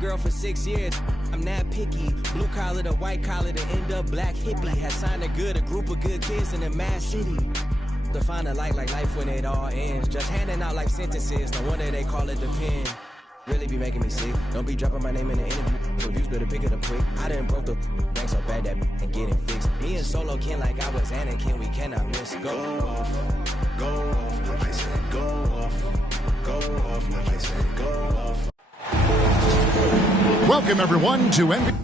Girl for 6 years, I'm not picky. Blue collar to white collar to end up black hippie. Had signed a group of good kids in a mad city. To find a light like life when it all ends. Just handing out like sentences, no wonder they call it the pen. Really be making me sick. Don't be dropping my name in the interview. Reviews better pick it up quick. I done broke the bank so bad that and getting fixed. Me and Solo Ken like I was Anakin, we cannot miss. Go off, I said go off, I said go off. Welcome everyone to NBA.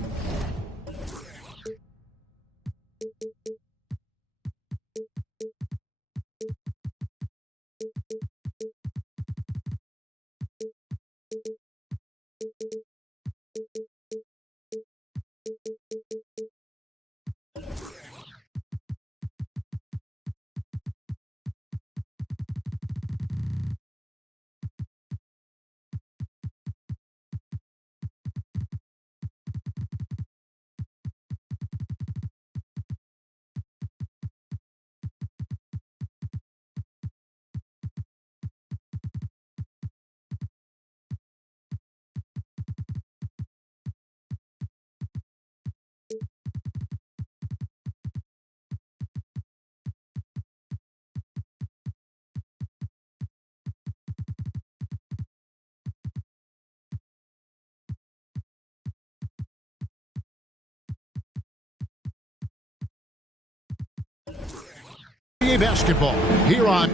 Basketball here on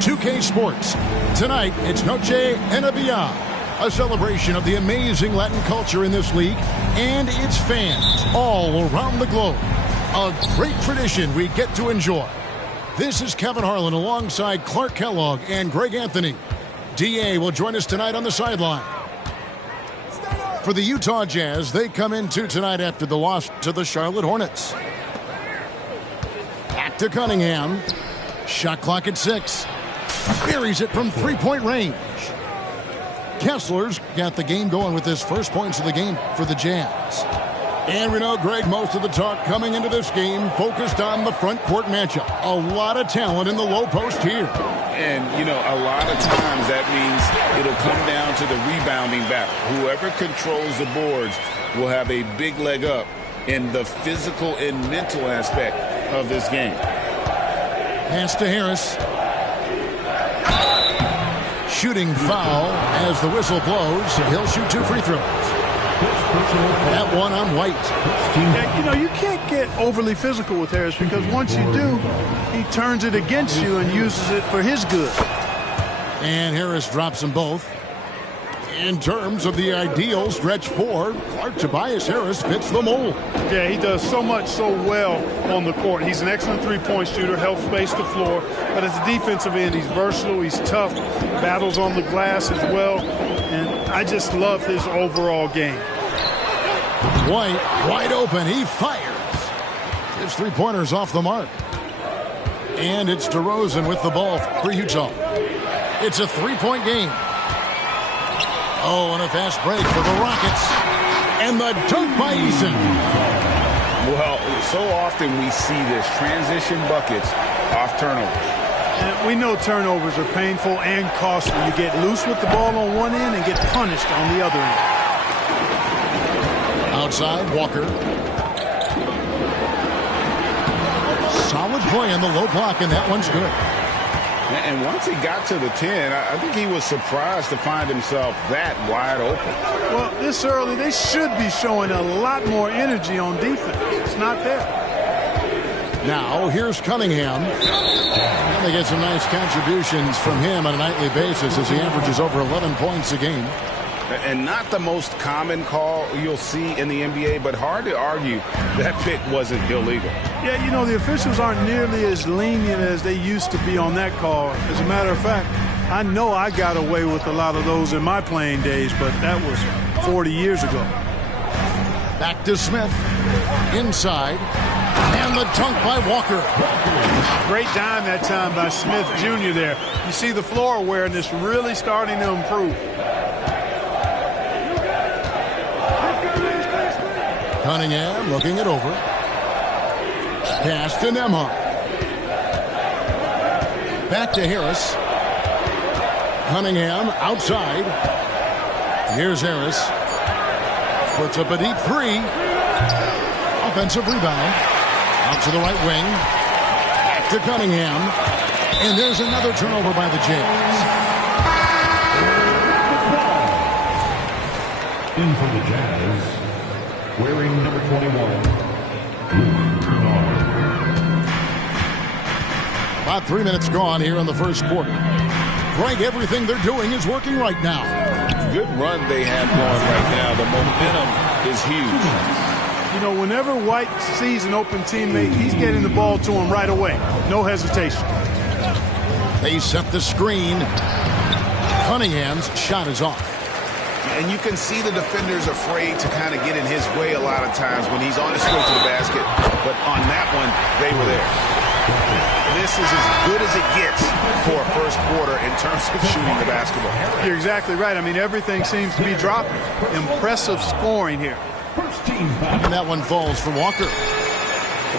$2K Sports. Tonight, it's Noche Enabia, a celebration of the amazing Latin culture in this league and its fans all around the globe. A great tradition we get to enjoy. This is Kevin Harlan alongside Clark Kellogg and Greg Anthony. DA will join us tonight on the sideline. For the Utah Jazz, they come into tonight after the loss to the Charlotte Hornets. Back to Cunningham. Shot clock at 6. Buries it from three-point range. Kessler's got the game going with his first points of the game for the Jazz. And we know, Greg, most of the talk coming into this game focused on the front court matchup. A lot of talent in the low post here. And, you know, a lot of times that means it'll come down to the rebounding battle. Whoever controls the boards will have a big leg up in the physical and mental aspect of this game. Pass to Harris. Shooting foul as the whistle blows. He'll shoot 2 free throws. That one on White. Yeah, you know, you can't get overly physical with Harris because once you do, he turns it against you and uses it for his good. And Harris drops them both. In terms of the ideal stretch 4, Clark Tobias Harris fits the mold. Yeah, he does so much so well on the court. He's an excellent three-point shooter, helps space the floor. But as a defensive end, he's versatile, he's tough, battles on the glass as well. And I just love his overall game. White wide open, he fires. His three-pointer's off the mark. And it's DeRozan with the ball for Utah. It's a three-point game. Oh, and a fast break for the Rockets. And the dunk by Eason. Well, so often we see this transition buckets off turnovers. And we know turnovers are painful and costly. You get loose with the ball on one end and get punished on the other end. Outside, Walker. Solid play on the low block, and that one's good. And once he got to the 10, I think he was surprised to find himself that wide open. Well, this early, they should be showing a lot more energy on defense. It's not there. Now, here's Cunningham. And they get some nice contributions from him on a nightly basis as he averages over 11 points a game. And not the most common call you'll see in the NBA, but hard to argue that pick wasn't illegal. Yeah, you know, the officials aren't nearly as lenient as they used to be on that call. As a matter of fact, I know I got away with a lot of those in my playing days, but that was 40 years ago. Back to Smith. Inside. And the dunk by Walker. Great dime that time by Smith Jr. there. You see the floor awareness really starting to improve. Cunningham looking it over. Pass to Nembhard. Back to Harris. Cunningham outside. Here's Harris. Puts up a deep three. Offensive rebound. Out to the right wing. Back to Cunningham. And there's another turnover by the Jazz. In for the Jazz, wearing number 21. About 3 minutes gone here in the first quarter. Greg, everything they're doing is working right now. Good run they have going right now. The momentum is huge. You know, whenever White sees an open teammate, he's getting the ball to him right away. No hesitation. They set the screen. Cunningham's shot is off. And you can see the defenders afraid to kind of get in his way a lot of times when he's on his way to the basket. But on that one, they were there. This is as good as it gets for a first quarter in terms of shooting the basketball. You're exactly right. I mean, everything seems to be dropping. Impressive scoring here. And that one falls for Walker.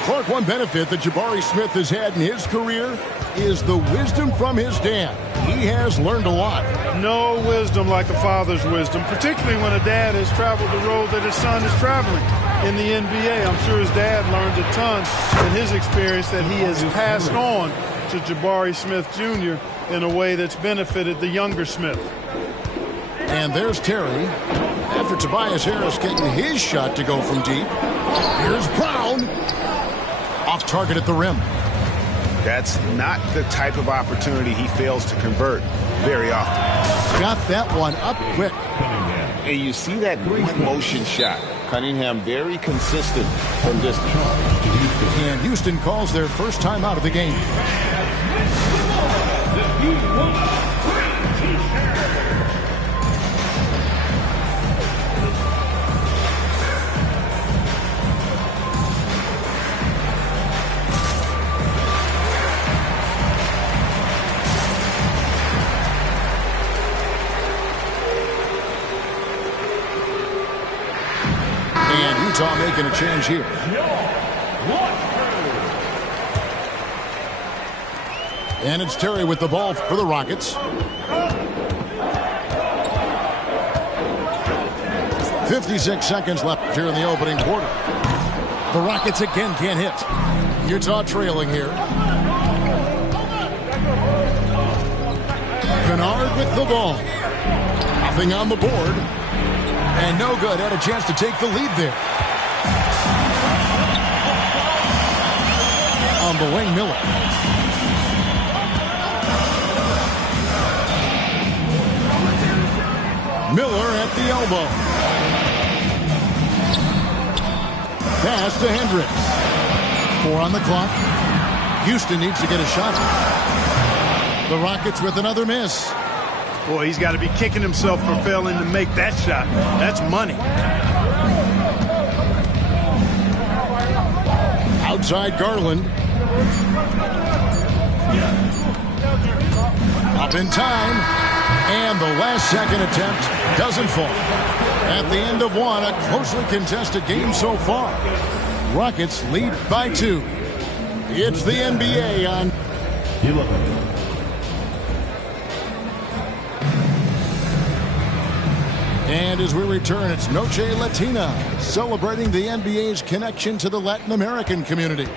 Clark, one benefit that Jabari Smith has had in his career is the wisdom from his dad. He has learned a lot. No wisdom like a father's wisdom, particularly when a dad has traveled the road that his son is traveling in the NBA. I'm sure his dad learned a ton in his experience that he has passed on to Jabari Smith Jr. in a way that's benefited the younger Smith. And there's Terry. After Tobias Harris getting his shot to go from deep. Here's Brown. Off target at the rim. That's not the type of opportunity he fails to convert very often. Got that one up quick. And you see that one motion shot. Cunningham very consistent from distance. And Houston calls their first time out of the game. Utah making a change here. And it's Terry with the ball for the Rockets. 56 seconds left here in the opening quarter. The Rockets again can't hit. Utah trailing here. Kennard with the ball. Nothing on the board. And no good. Had a chance to take the lead there. On the wing, Miller. Miller at the elbow. Pass to Hendricks. 4 on the clock. Houston needs to get a shot. The Rockets with another miss. Boy, he's got to be kicking himself for failing to make that shot. That's money. Outside Garland. Up in time, and the last second attempt doesn't fall. At the end of one, a closely contested game so far. Rockets lead by 2. It's the NBA on 11. And as we return, it's Noche Latina, celebrating the NBA's connection to the Latin American community.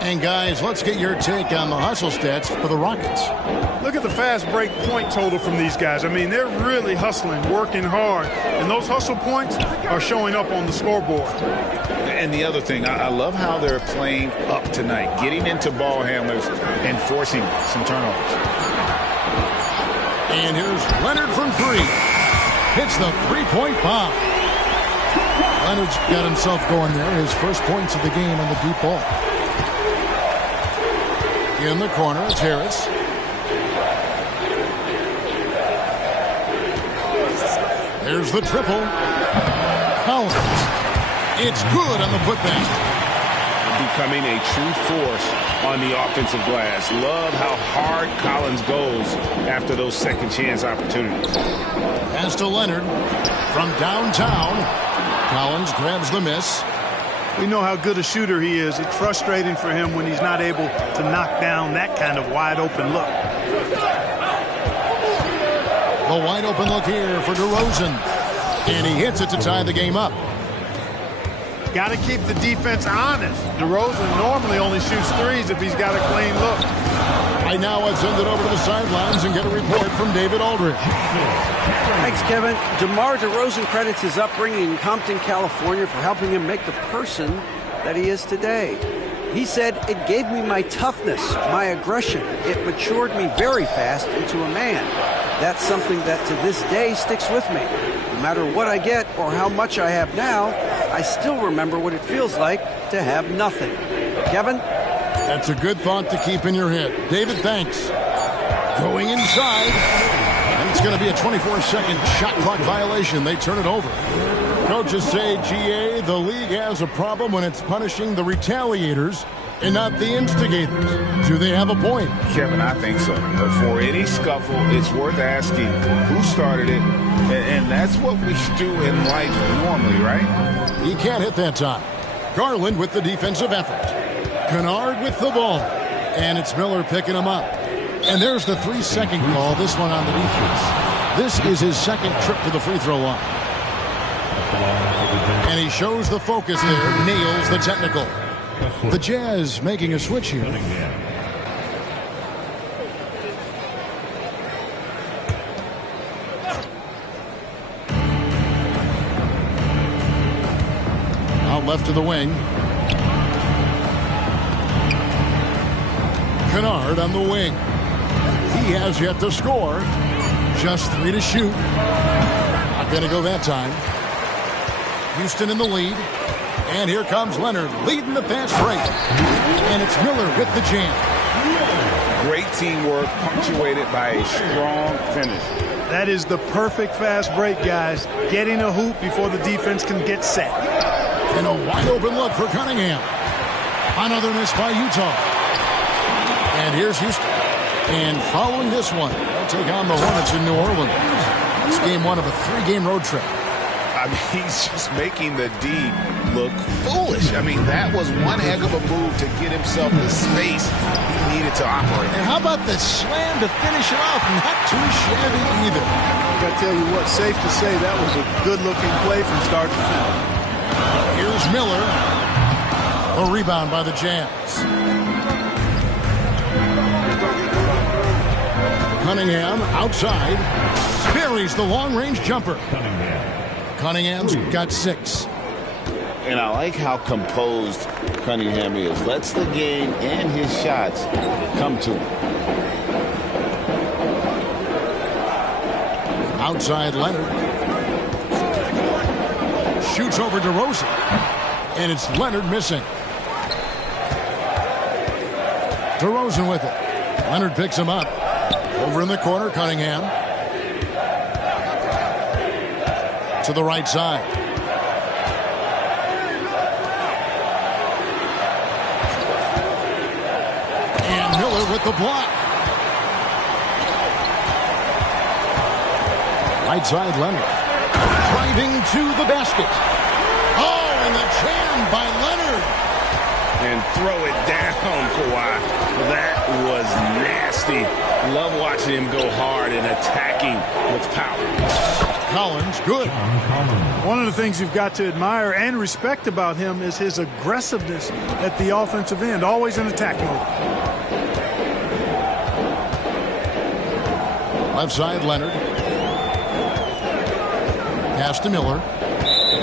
And guys, let's get your take on the hustle stats for the Rockets. Look at the fast break point total from these guys. I mean, they're really hustling, working hard, and those hustle points are showing up on the scoreboard. And the other thing, I love how they're playing up tonight, getting into ball handlers and forcing some turnovers. And here's Leonard from 3. Hits the three-point bomb. Leonard's got himself going there. His first points of the game on the deep ball. In the corner, it's Harris. There's the triple. Collins. It's good on the putback. Becoming a true force on the offensive glass. Love how hard Collins goes after those second chance opportunities. Pass to Leonard from downtown. Collins grabs the miss. We know how good a shooter he is. It's frustrating for him when he's not able to knock down that kind of wide open look. The wide open look here for DeRozan. And he hits it to tie the game up. Got to keep the defense honest. DeRozan normally only shoots threes if he's got a clean look. Right now, let's send it over to the sidelines and get a report from David Aldridge. Thanks, Kevin. DeMar DeRozan credits his upbringing in Compton, California for helping him make the person that he is today. He said, "It gave me my toughness, my aggression. It matured me very fast into a man. That's something that to this day sticks with me. No matter what I get or how much I have now, I still remember what it feels like to have nothing." Kevin? That's a good thought to keep in your head. David, thanks. Going inside. And it's going to be a 24-second shot clock violation. They turn it over. Coaches say, GA, the league has a problem when it's punishing the retaliators and not the instigators. Do they have a point? Kevin, I think so. Before any scuffle, it's worth asking who started it. And that's what we do in life normally, right? He can't hit that time. Garland with the defensive effort. Kennard with the ball. And it's Miller picking him up. And there's the 3-second call, this one on the defense. This is his second trip to the free throw line. And he shows the focus there, nails the technical. The Jazz making a switch here. Out left to the wing. Kennard on the wing. He has yet to score. Just 3 to shoot. Not going to go that time. Houston in the lead. And here comes Leonard leading the fast break. And it's Miller with the jam. Great teamwork punctuated by a strong finish. That is the perfect fast break, guys. Getting a hoop before the defense can get set. And a wide open look for Cunningham. Another miss by Utah. And here's Houston. And following this one, they'll take on the Hornets in New Orleans. It's game 1 of a 3-game road trip. I mean, he's just making the D look foolish. I mean, that was one heck of a move to get himself the space he needed to operate. And how about the slam to finish it off? Not too shabby either. I got to tell you what, safe to say that was a good-looking play from start to finish. Here's Miller. A rebound by the Jazz. Cunningham outside. Buries the long-range jumper. Cunningham's got 6. And I like how composed Cunningham is. Lets the game and his shots come to him. Outside Leonard. Shoots over DeRozan. And it's Leonard missing. DeRozan with it. Leonard picks him up. Over in the corner, Cunningham. To the right side. And Miller the block. Right side, Leonard. Driving to the basket. Oh, and the jam by Leonard. And throw it down, Kawhi. That was nasty. Love watching him go hard and attacking with power. Collins, good. One of the things you've got to admire and respect about him is his aggressiveness at the offensive end, always in attack mode. Left side, Leonard. Pass to Miller.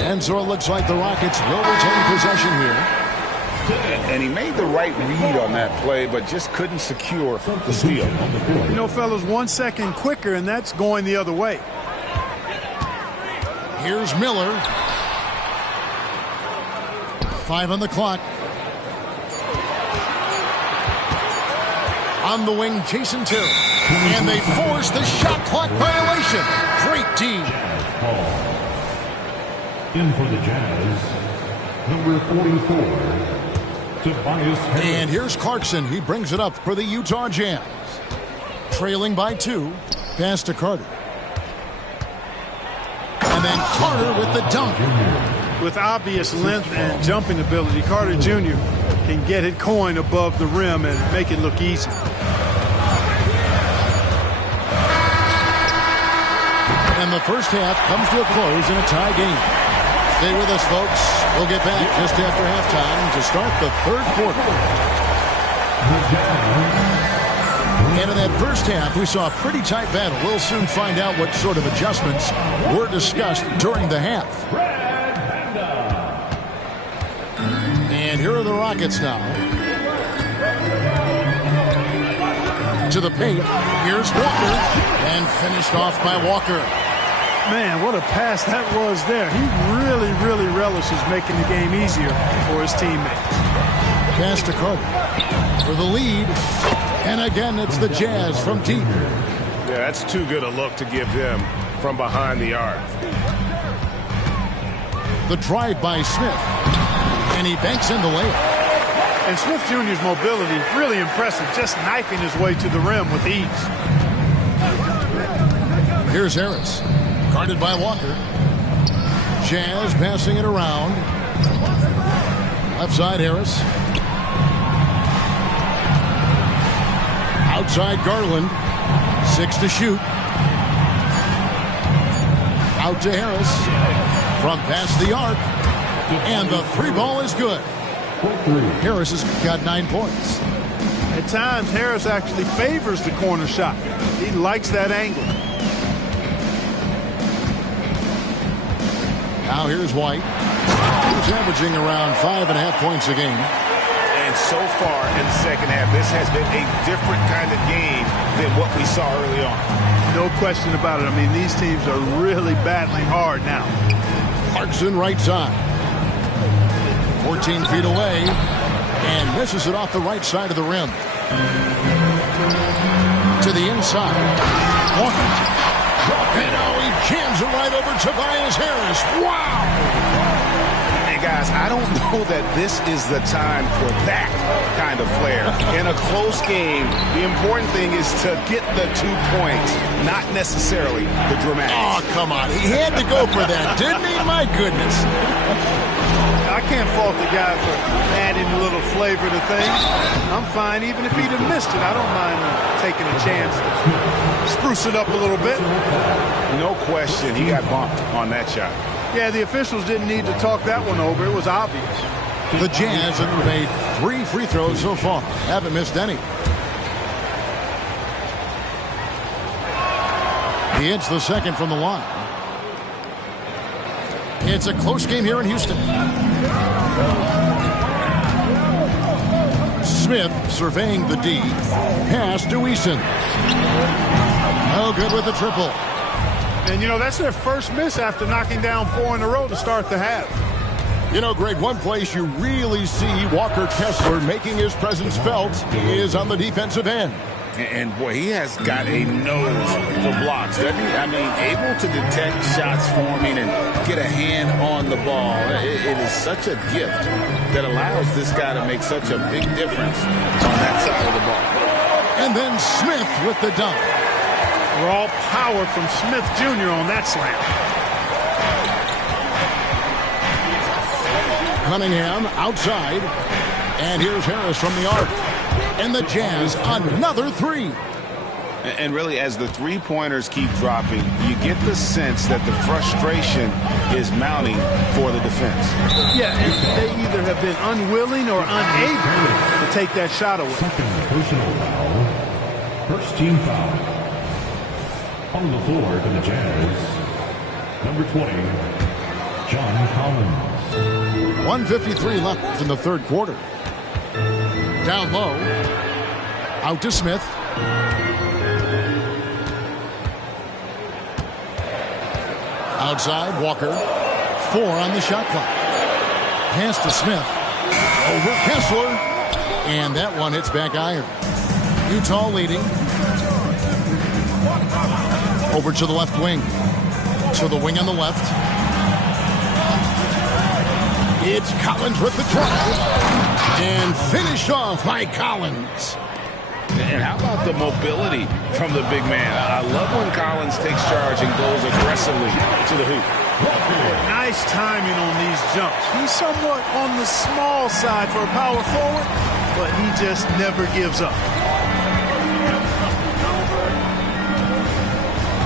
And so it looks like the Rockets will retain possession here. And he made the right read on that play, but just couldn't secure the steal. You know, fellas, 1 second quicker, and that's going the other way. Here's Miller. 5 on the clock. On the wing, Jason Terry. And they force the shot clock violation. Great team. In for the Jazz, number 44. And here's Clarkson. He brings it up for the Utah Jazz. Trailing by 2. Pass to Carter. And then Carter with the dunk. With obvious length and jumping ability, Carter Jr. can get it coin above the rim and make it look easy. And the first half comes to a close in a tie game. Stay with us, folks. We'll get back just after halftime to start the third quarter. And in that first half, we saw a pretty tight battle. We'll soon find out what sort of adjustments were discussed during the half. And here are the Rockets now. To the paint. Here's Walker. And finished off by Walker. Man, what a pass that was there. He really relishes making the game easier for his teammates. Pass to Carter for the lead. And again, it's the Jazz from deep. Yeah, that's too good a look to give them from behind the arc. The drive by Smith. And he banks in the layup. And Smith Jr.'s mobility, really impressive, just knifing his way to the rim with ease. Here's Harris. Guarded by Walker. Jazz passing it around. Left side, Harris. Outside, Garland. 6 to shoot. Out to Harris. From past the arc. And the 3 ball is good. Harris has got 9 points. At times, Harris actually favors the corner shot. He likes that angle. Now here's White. He's averaging around 5.5 points a game. And so far in the second half, this has been a different kind of game than what we saw early on. No question about it. I mean, these teams are really battling hard now. Clarkson right side. 14 feet away. And misses it off the right side of the rim. To the inside. Walker. And now he jams it right over Tobias Harris. Wow! Hey, guys, I don't know that this is the time for that kind of flair. In a close game, the important thing is to get the 2 points, not necessarily the dramatics. Oh, come on. He had to go for that, didn't he? My goodness. I can't fault the guy for adding a little flavor to things. I'm fine even if he'd have missed it. I don't mind taking a chance to spruce it up a little bit. No question, he got bumped on that shot. Yeah, the officials didn't need to talk that one over. It was obvious. The Jazz have made 3 free throws so far. Haven't missed any. He hits the second from the line. It's a close game here in Houston. Smith surveying the D. Pass to Eason. No good with the triple. And, you know, that's their first miss after knocking down 4 in a row to start the half. You know, Greg, one place you really see Walker Kessler making his presence felt is on the defensive end. And boy, he has got a nose for blocks, doesn't he? I mean, able to detect shots forming and get a hand on the ball. It is such a gift that allows this guy to make such a big difference on that side of the ball. And then Smith with the dunk. Raw power from Smith Jr. on that slam. Cunningham outside. And here's Harris from the arc. And the Jazz another three. And really, as the three-pointers keep dropping, you get the sense that the frustration is mounting for the defense. Yeah, and they either have been unwilling or unable to take that shot away. Second personal foul. First team foul. On the floor for the Jazz, number 20, John Collins. 1:53 left in the third quarter. Down low. Out to Smith. Outside, Walker. 4 on the shot clock. Pass to Smith. Over Kessler. And that one hits back iron. Utah leading. Over to the left wing. To the wing on the left. It's Collins with the try. And finished off by Collins. And how about the mobility from the big man? I love when Collins takes charge and goes aggressively to the hoop. Nice timing on these jumps. He's somewhat on the small side for a power forward, but he just never gives up.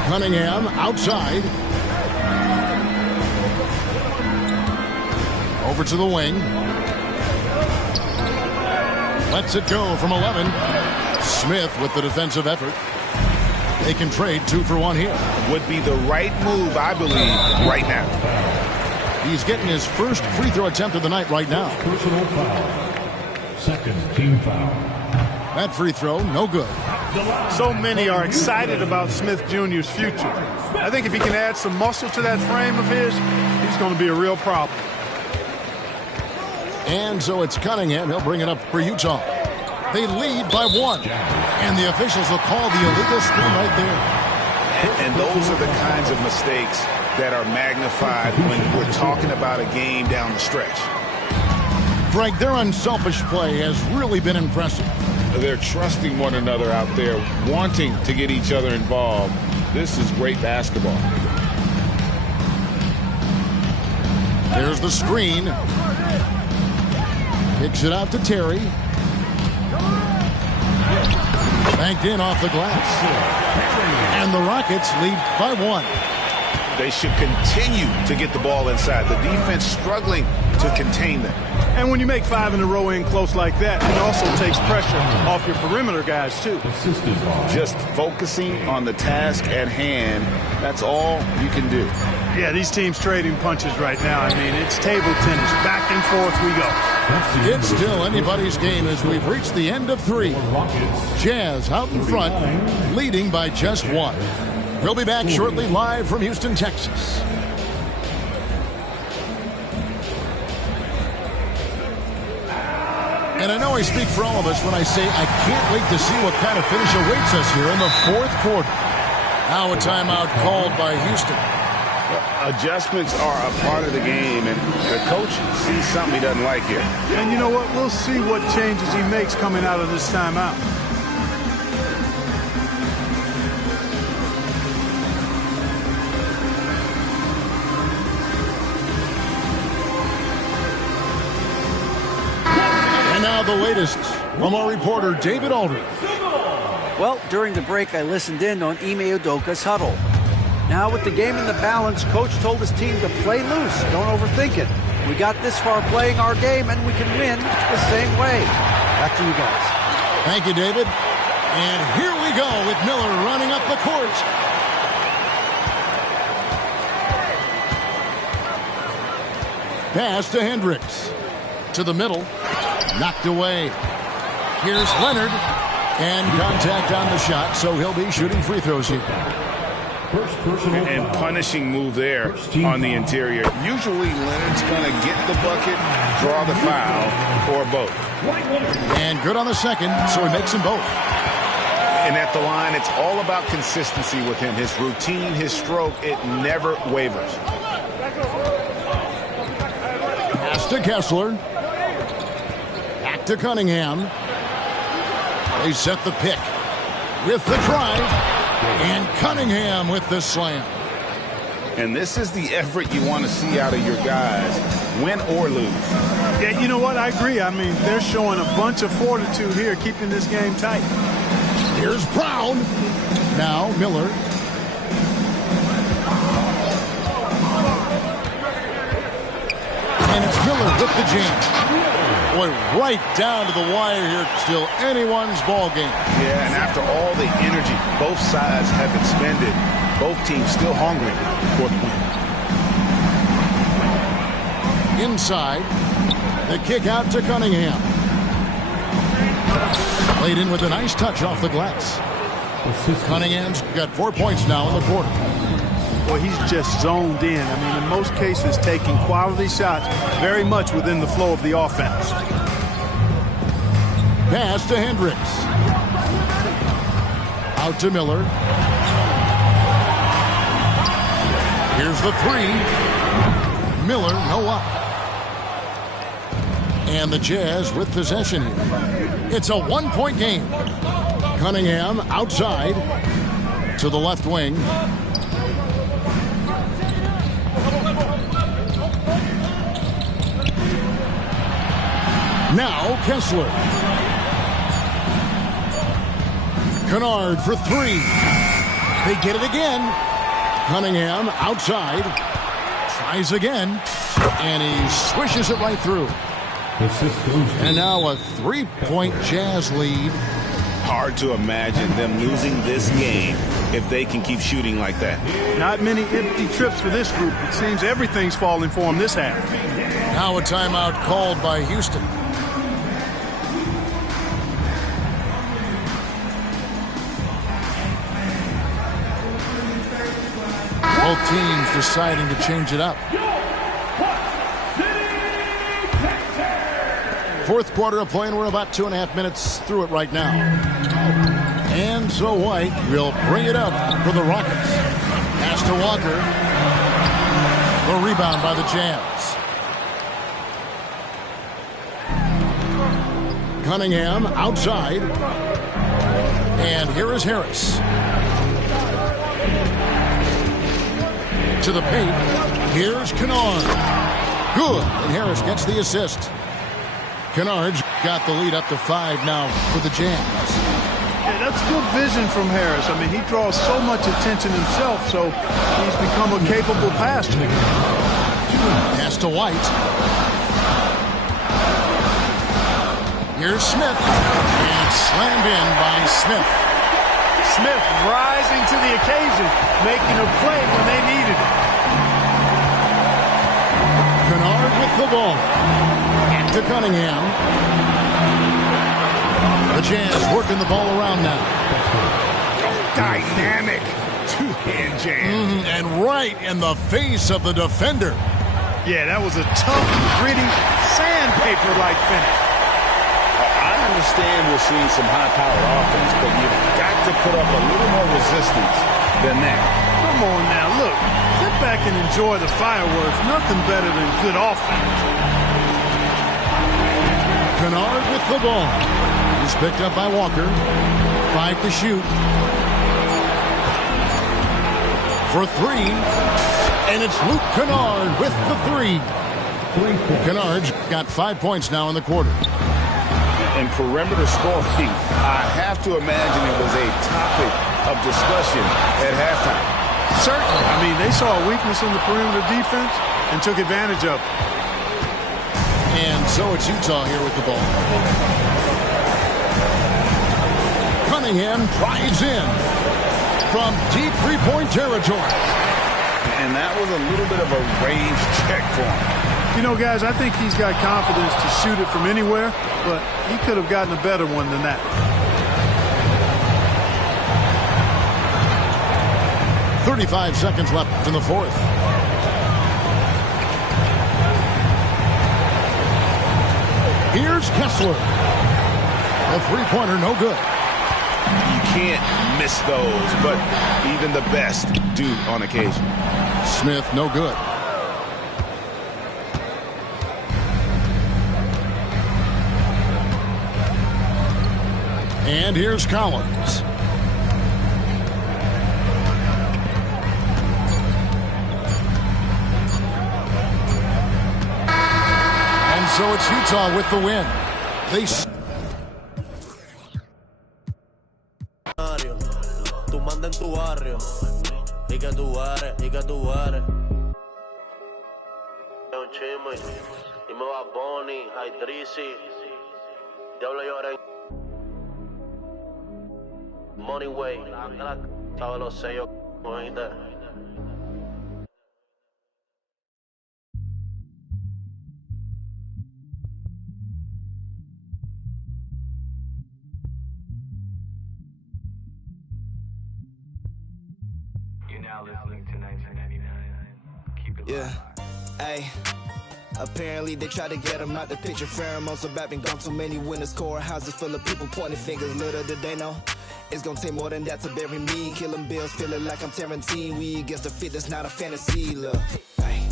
Cunningham outside. Over to the wing. Lets it go from 11. Smith with the defensive effort. They can trade 2 for 1 here. Would be the right move, I believe, right now. He's getting his first free throw attempt of the night right now. Personal foul. Second team foul. That free throw, no good. So many are excited about Smith Jr.'s future. I think if he can add some muscle to that frame of his, he's going to be a real problem. And so it's Cunningham. He'll bring it up for Utah. They lead by 1. And the officials will call the illegal screen right there. And those are the kinds of mistakes that are magnified when we're talking about a game down the stretch. Greg, their unselfish play has really been impressive. They're trusting one another out there, wanting to get each other involved. This is great basketball. There's the screen. Kicks it out to Terry. Banked in off the glass. And the Rockets lead by 1. They should continue to get the ball inside. The defense struggling to contain them. And when you make 5 in a row in close like that, it also takes pressure off your perimeter guys, too. Just focusing on the task at hand, that's all you can do. Yeah, these teams trading punches right now. I mean, it's table tennis. Back and forth we go. It's still anybody's game as we've reached the end of 3. Jazz out in front, leading by just 1. We'll be back shortly live from Houston, Texas. And I know I speak for all of us when I say I can't wait to see what kind of finish awaits us here in the fourth quarter. Now a timeout called by Houston. Adjustments are a part of the game, and the coach sees something he doesn't like here. And you know what? We'll see what changes he makes coming out of this timeout. And now the latest from our reporter, David Aldridge. Well, during the break, I listened in on Ime Udoka's huddle. Now, with the game in the balance, Coach told his team to play loose. Don't overthink it. We got this far playing our game, and we can win the same way. Back to you guys. Thank you, David. And here we go with Miller running up the court. Pass to Hendricks. To the middle. Knocked away. Here's Leonard. And contact on the shot, so he'll be shooting free throws here. And punishing move there on the interior. Usually Leonard's going to get the bucket, draw the foul, or both. And good on the second, so he makes them both. And at the line, it's all about consistency with him. His routine, his stroke, it never wavers. Pass to Kessler. Back to Cunningham. They set the pick. with the drive. And Cunningham with the slam. And this is the effort you want to see out of your guys, win or lose. Yeah, you know what? I agree. I mean, they're showing a bunch of fortitude here, keeping this game tight. Here's Brown. Now Miller. And it's Miller with the jam. Boy, right down to the wire here. Still anyone's ball game. Yeah, and after all the energy both sides have expended, both teams still hungry for the win. Inside. The kick out to Cunningham. Played in with a nice touch off the glass. Cunningham's got 4 points now in the quarter. Well, he's just zoned in. I mean, in most cases, taking quality shots very much within the flow of the offense. Pass to Hendricks. Out to Miller. Here's the three. Miller, no up. And the Jazz with possession here. It's a one-point game. Cunningham outside to the left wing. Now Kessler. Kennard for three. They get it again. Cunningham outside. Tries again. And he swishes it right through. And now a three-point Jazz lead. Hard to imagine them losing this game if they can keep shooting like that. Not many empty trips for this group. It seems everything's falling for them this half. Now a timeout called by Houston. Both teams deciding to change it up. Fourth quarter of play, and we're about 2.5 minutes through it right now. And so White will bring it up for the Rockets. Pass to Walker. The rebound by the Jazz. Cunningham outside. And here is Harris. To the paint. Here's Kennard. Good. And Harris gets the assist. Kennard's got the lead up to 5 now for the Jazz. Yeah, that's good vision from Harris. I mean, he draws so much attention himself, so he's become a capable passer. Pass to White. Here's Smith. And slammed in by Smith. Smith rising to the occasion, making a play when they needed it. Kennard with the ball. To Cunningham. The Jazz working the ball around now. Dynamic two-hand jam. And right in the face of the defender. Yeah, that was a tough, gritty, sandpaper-like finish. I understand we're seeing some high-powered offense, but you've got to put up a little more resistance than that. Come on now, look. Sit back and enjoy the fireworks. Nothing better than good offense. Kennard with the ball. He's picked up by Walker. 5 to shoot. For 3. And it's Luke Kennard with the 3. Kennard's got 5 points now in the quarter. In perimeter scoring, I have to imagine it was a topic of discussion at halftime. Certainly. I mean, they saw a weakness in the perimeter defense and took advantage of it. And so it's Utah here with the ball. Cunningham drives in from deep three-point territory. And that was a little bit of a range check for him. You know, guys, I think he's got confidence to shoot it from anywhere, but he could have gotten a better one than that. 35 seconds left in the fourth. Here's Kessler. The three-pointer, no good. You can't miss those, but even the best do on occasion. Smith, no good. And here's Collins. So it's Utah with the win. They tú manda en tu barrio y que tú eres un chisme y me va Bonnie, Hydrisi, Diablo llora Money Way, sabe los sellos, oíste. Yeah, hey. Apparently they try to get him out the picture. Pheromones so bad, been gone too many winners. Courthouses full of people pointing fingers. Little did they know, it's gonna take more than that to bury me. Killing bills, feeling like I'm Tarantino. We against the fit, that's not a fantasy. Look, hey,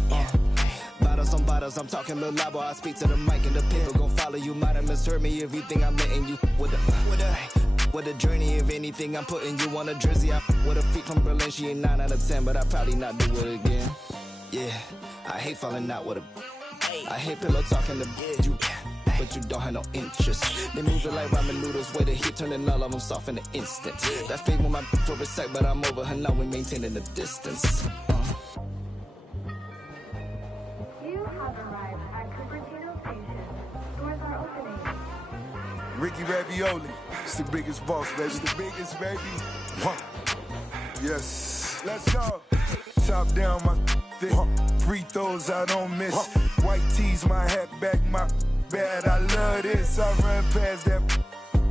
bottles on bottles, I'm talking Lil Labo. I speak to the mic and the people gon' follow you. Might have misheard me if you think I'm letting you with a journey. If anything, I'm putting you on a jersey. I with a feet from Berlin, she ain't 9 out of 10, but I probably not do it again. Yeah, I hate falling out with a. I hate pillow talking to you, but you don't have no interest. They move it like ramen noodles, way the heat turning all of them soft in an instant. That fake with my for a sec, but I'm over her now. We maintaining the distance. You have arrived at Cupertino Station. Doors are opening. Ricky Ravioli, it's the biggest boss, baby. It's the biggest, baby. Yes, let's go. Top down, my thick. Free throws I don't miss. White tees, my hat back, my bad. I love this. I run past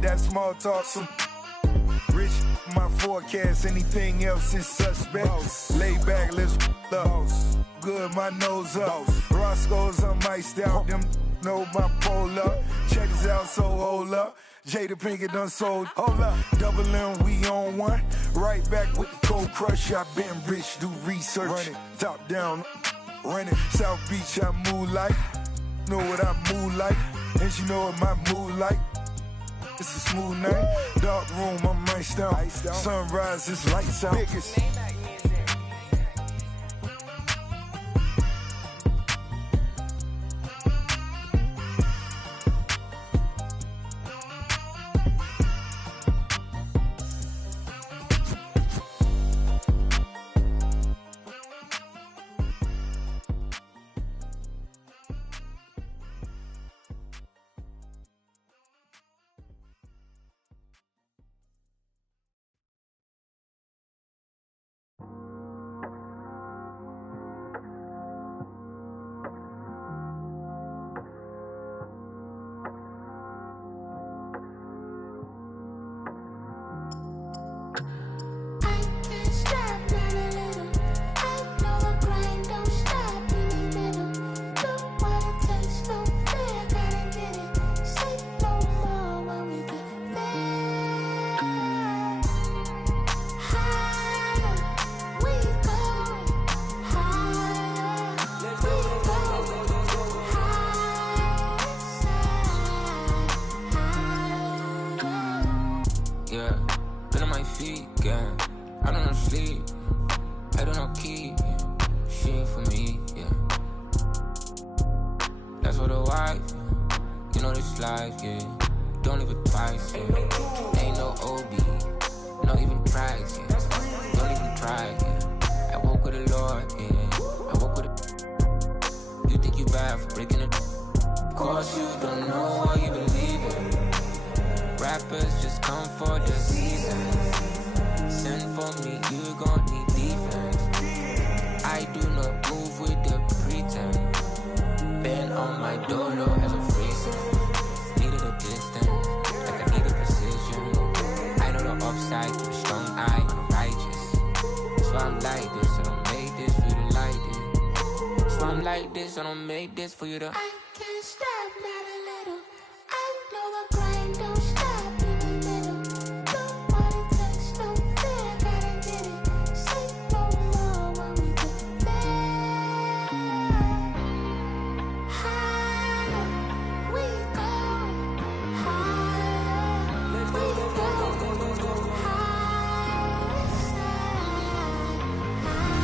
that small talk. Some rich, my forecast. Anything else is suspect. Lay back, let's up. Good, my nose up. Roscoe's, I'm iced out. Them know my pole up. Check this out, so hold up. Jada Pinkett done sold. Hold up. Double M, we on one. Right back with the cold crush. I been rich, do research. Run it, top down. Run it. South Beach, I move like. Know what I move like. And she know what my mood like. It's a smooth night. Dark room, I'm iced out. Sunrise, it's lights out. Biggest. For you to I can't stop, not a little. I know I grind, don't stop in the middle. Nobody takes no fear, gotta get it. Say no more when we get there. Higher we go, higher we go, higher side, higher.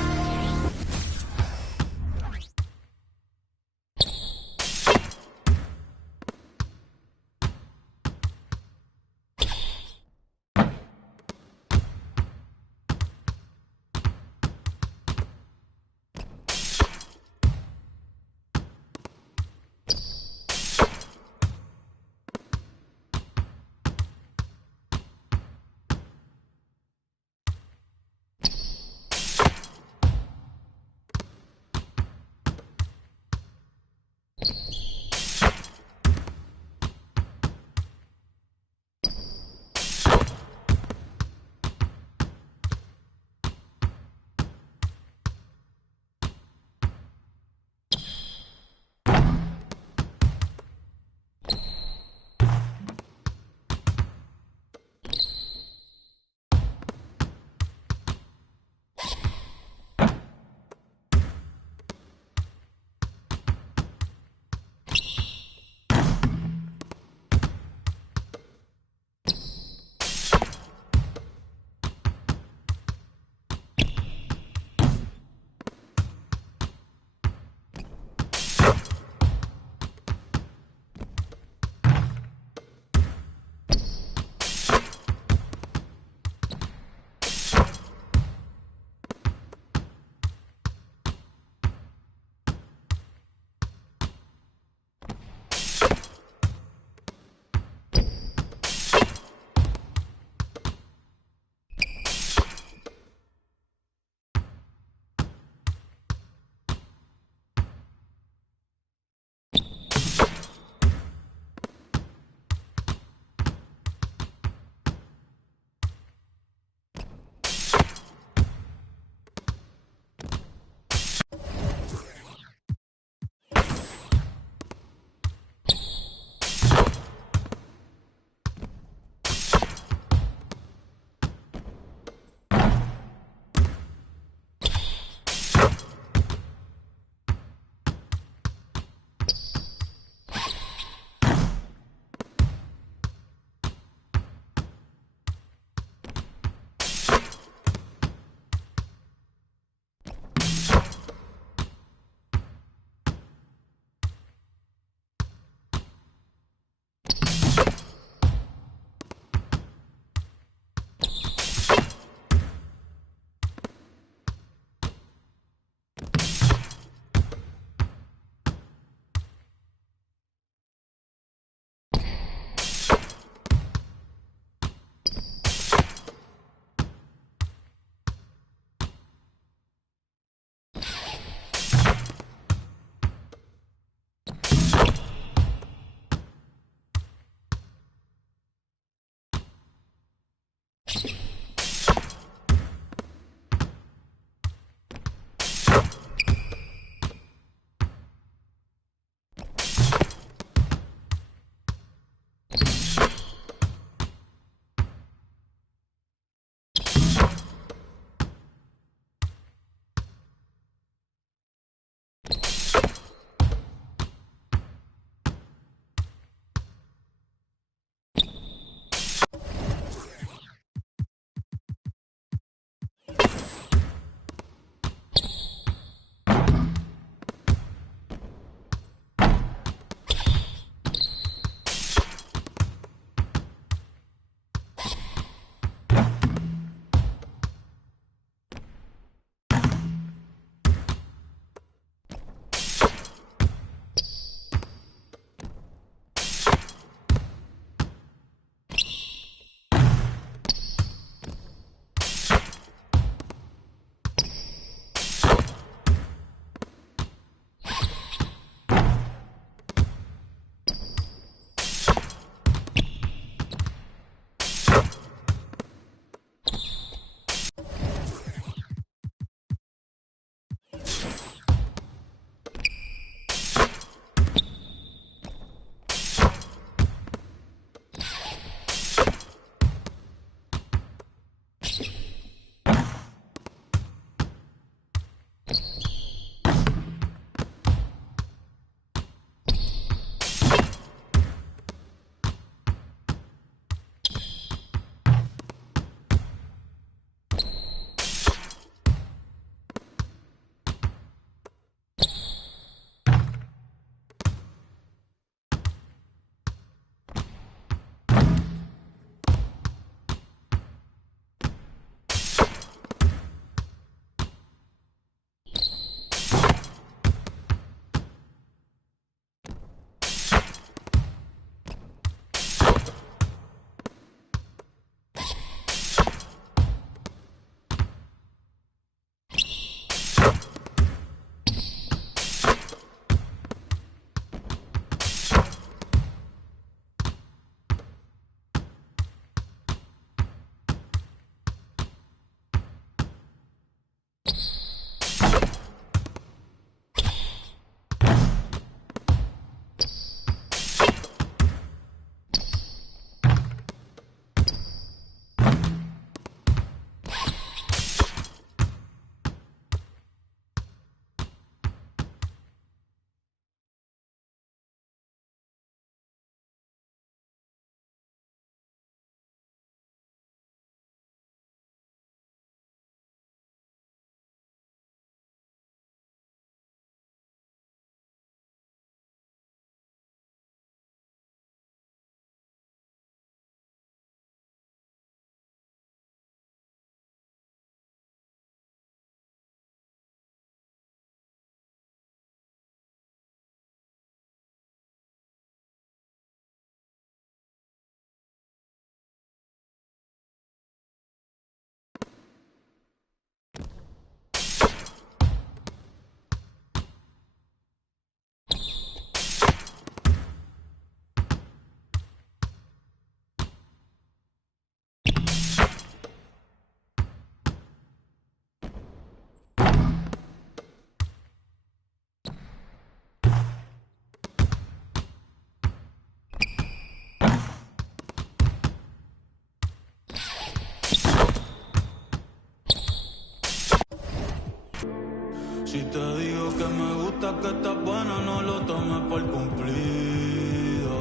Si te digo que me gusta, que estás buena, no lo tomes por cumplido.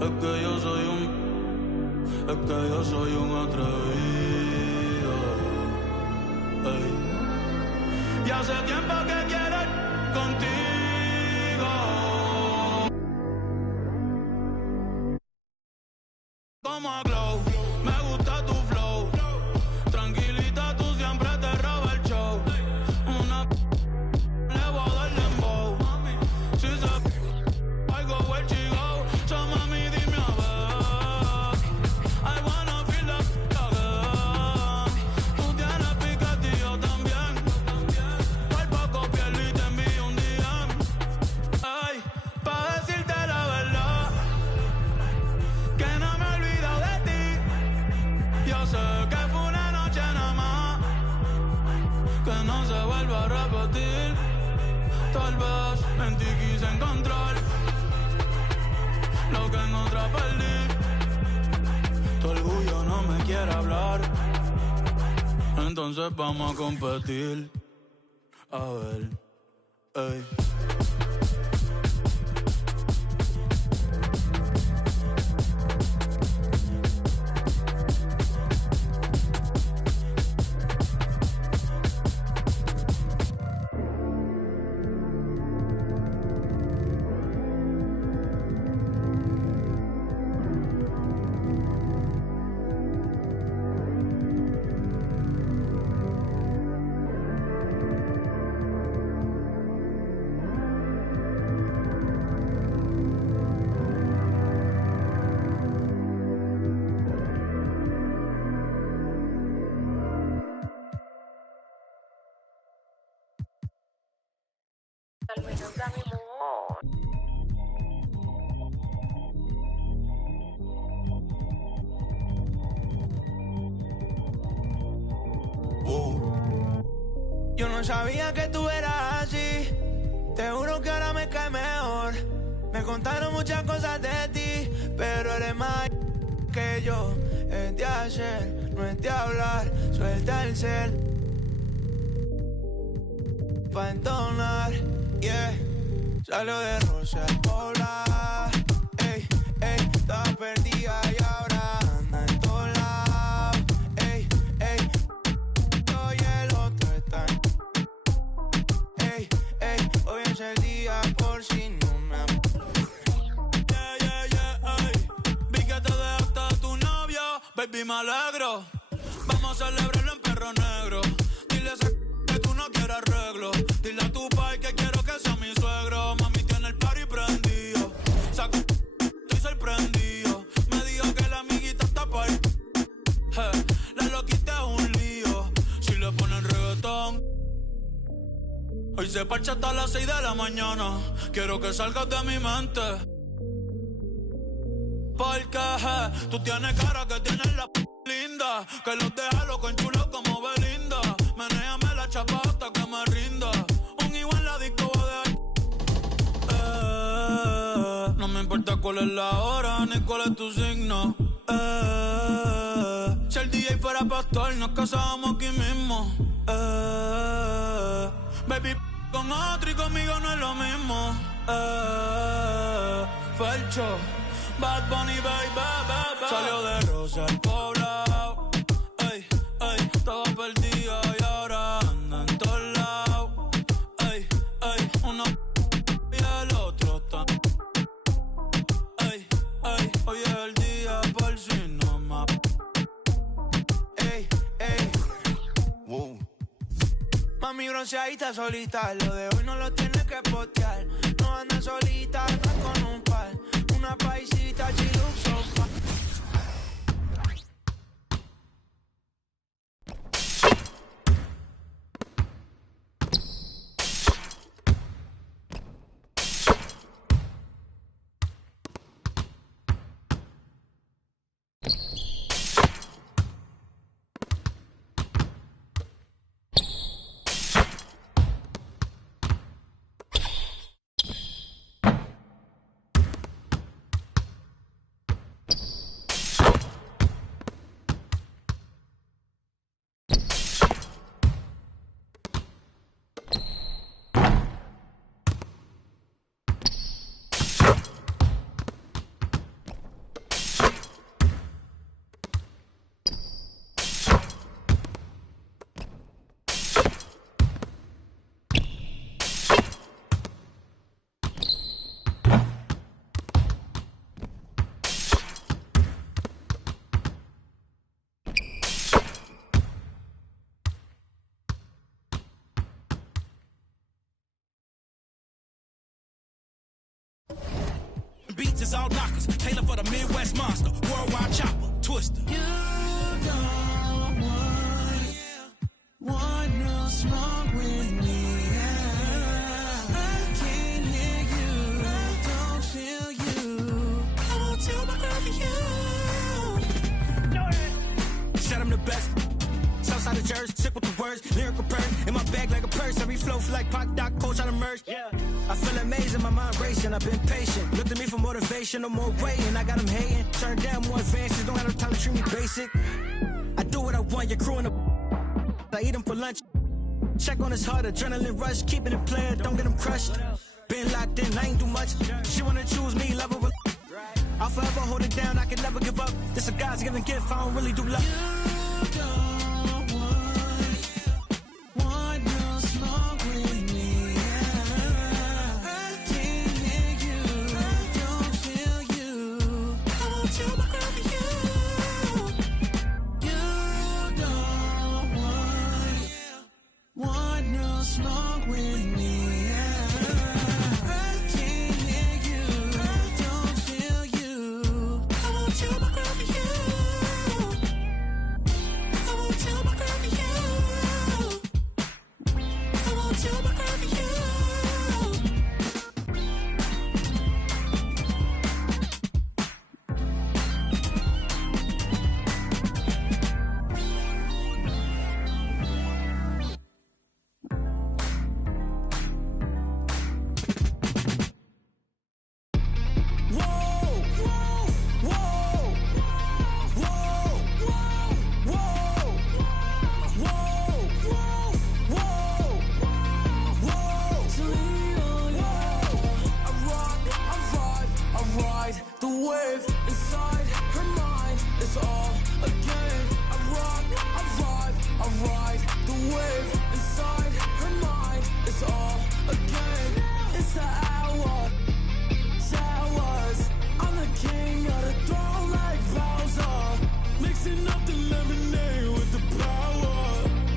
Es que yo soy un atrevido. Ey. Y hace tiempo que quiero ir contigo. Como a Glow, me gusta tu flow. Tranquilita, tú siempre te robas el show. Le voy a dar dembow. Si se I go where she go. So mami, dime a ver. I wanna feel the again. Tú tienes picante y yo también. Por poco pierdo y te envío un DM. Ay, pa' decirte la verdad, que no me he olvidado de ti. Yo sé que fue una noche nada más, que no se vuelva a repetir. Tal vez en ti quise encontrar lo que en otra perdí. Tu orgullo no me quiere hablar, entonces vamos a competir. A ver, ey. Al menos dame amor. Yo no sabía que tú eras así. Te juro que ahora me cae mejor. Me contaron muchas cosas de ti, pero eres más que yo. Es de hacer, no es de hablar. Suelta el cel pa' entonar, yeah. Salió de Rosa al Pobla. Ey, ey, estaba perdida y ahora anda en todos lados. Ey, ey, yo y el otro están. Ey, ey, hoy es el día por si no me Yeah, yeah, yeah, ey. Vi que te dejaste de tu novio, baby, me alegro. Vamos a celebrarlo en Perro Negro. Dile a ese que tú no quieres arreglo. Dile a tu pai que quiero que sea mi suegro. Mami tiene el party prendido. Estoy sorprendido. Me dijo que la amiguita está por ahí. La loquita es un lío. Si le ponen reggaetón. Hoy se parcha hasta las 6 de la mañana. Quiero que salgas de mi mente. Porque tú tienes cara que tienes la linda. Que los deja loco en chulo como Belinda. Menéame la chapa hasta que me rinda. Un igual la disco va a dejar. No me importa cuál es la hora ni cuál es tu signo. Si el DJ fuera pastor nos casábamos aquí mismo. Baby, con otro y conmigo no es lo mismo. Felcho, Bad Bunny, baby, baby. Salió de Rosa al Poblado. Ey, ey, estaba perdida y ahora anda en todos lados. Ey, ey, uno y el otro está. Ey, ey, hoy es el día por si no más. ey, ey. Wow. Mami bronceadita solita, lo de hoy no lo tienes que postear. No anda solita, anda con un par. Una paisita, she looks so fine. is all knockers. Taylor for the Midwest monster. Worldwide chopper. Twister. You don't want no smoke with me. I can't hear you, don't feel you. I won't tell my girl for you. Said I'm the best. Southside of Jersey, sick with the words, lyrical purse. In my bag like a purse, every flow feel like Pac, Doc, Coach on the merge. Yeah. I feel amazing, my mind racing, I've been patient. Look to me for motivation, no more waiting. I got them hating, turn down more advances, don't have no time to treat me basic. I do what I want, your crew in the I eat them for lunch. Check on his heart, adrenaline rush, keeping it playing, don't get them crushed. Been locked in, I ain't do much. She wanna choose me, love her. I'll forever hold it down, I can never give up. This a God's given gift, I don't really do love. You don't want no smoke with me. I can't hear you, don't feel you. I won't tell my girl for you. You don't want no smoke with me. I can't hear you, don't feel you. I won't tell my girl for you. I won't tell my girl for you. I won't tell my girl for you. The wave inside her mind, it's all a game. I rock, I vibe, I ride. The wave inside her mind, it's all a game. It's the hour, showers. I'm the king of the throne like Bowser. Mixing up the lemonade with the power.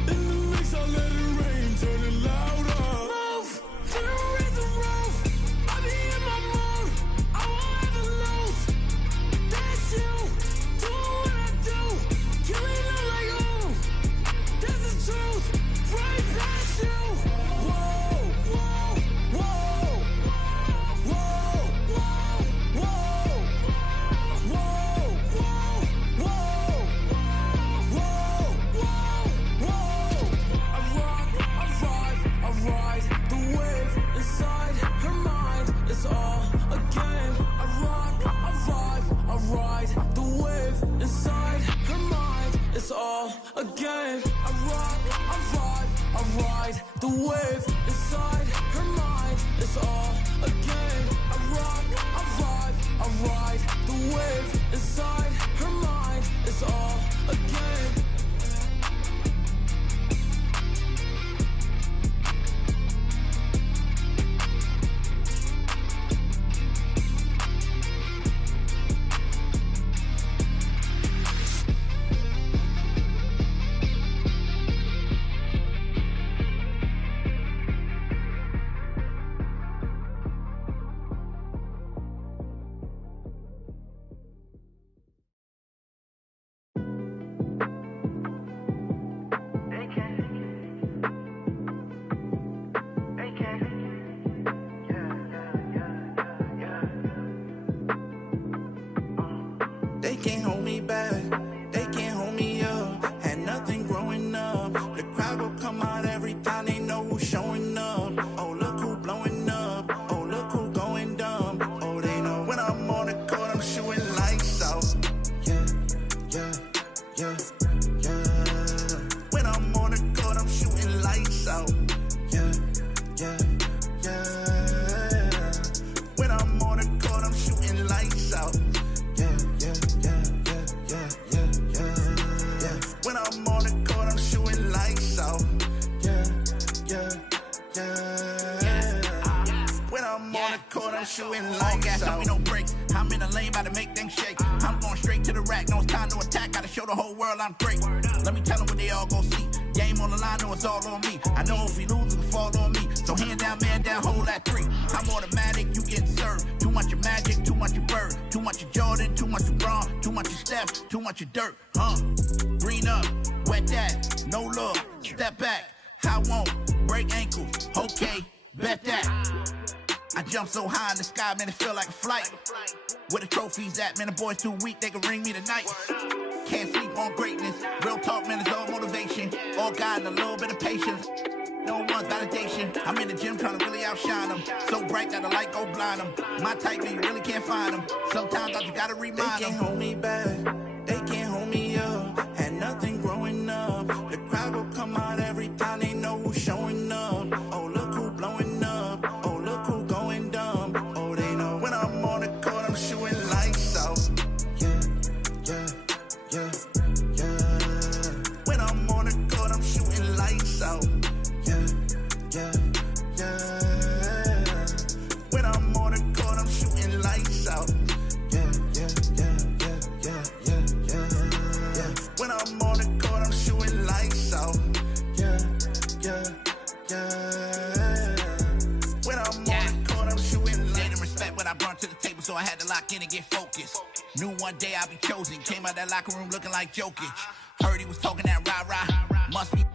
In the mix, I let it rain, turn it louder. Move to the rhythm roof. I be in my mood. I won't ever lose. That's you, doing what I do. Killing them like ooh. That's the truth. Right past you. Whoa, whoa, whoa, whoa, whoa, whoa, whoa, whoa, whoa, whoa. I rock, I vibe, I ride. The wave inside her mind, it's all a game. I rock, I vibe, I ride. The wave inside her mind, it's all a game. I rock, I vibe, I ride. The wave inside her mind, it's all a game. I rock, I vibe, I ride. The wave inside her mind, it's all a game. They can't hold me back, they can't hold me up. Had nothing growing up. The crowd will come out every time they know who's showing up. Oh, look who blowing up. Oh, look who going dumb. Oh, they know when I'm on the court, I'm shooting lights out. Yeah, yeah, yeah, yeah. When I'm on the court, I'm shooting lights out. Yeah, yeah, yeah. When I'm on the court, I'm shooting lights out. When I'm on the court, I'm shooting lights out. Yeah, yeah, yeah. When I'm on the court, I'm shooting lights gas, out. me no break. I'm in the lane, about to make things shake. I'm going straight to the rack, no it's time to attack. Gotta show the whole world I'm great. Let me tell them what they all gon' see. Game on the line, know it's all on me. I know if we lose, it'll fall on me. So hand down, man down, hold that 3. I'm automatic, you getting served. Do much of Magic, too much of Bird, too much of Jordan, too much of Braun, too much of Steph, too much of Dirk, Green up, wet that, no look, step back, I won't break ankle, okay, bet that. I jump so high in the sky, man, it feel like a flight. Where the trophies at, man, the boys too weak, they can ring me tonight. Can't sleep on greatness, real talk, man, it's all motivation. All God and a little bit of patience. No one's validation. I'm in the gym trying to really outshine them. So bright that the light go blind them. My type, man, you really can't find them. Sometimes I just gotta remind them. They can't hold me back, they can't hold me up. Had nothing growing up. The crowd will come out every time they know who's showing up. Oh, look who blowing up. Oh, look who going dumb. Oh, they know when I'm on the court, I'm shooting lights out. Yeah, yeah, yeah, yeah. When I'm on the court, I'm shooting lights out. Yeah, yeah, yeah. When I'm on the court, I'm shooting lights out. Yeah, yeah, yeah, yeah, yeah, yeah, yeah. When I'm on the court, I'm shooting lights out. Yeah, yeah, yeah. When I'm on the court, I'm shooting lights out. They didn't respect what I brought to the table, so I had to lock in and get focused. Knew one day I'd be chosen. Came out that locker room looking like Jokic. Heard he was talking that rah-rah. Must be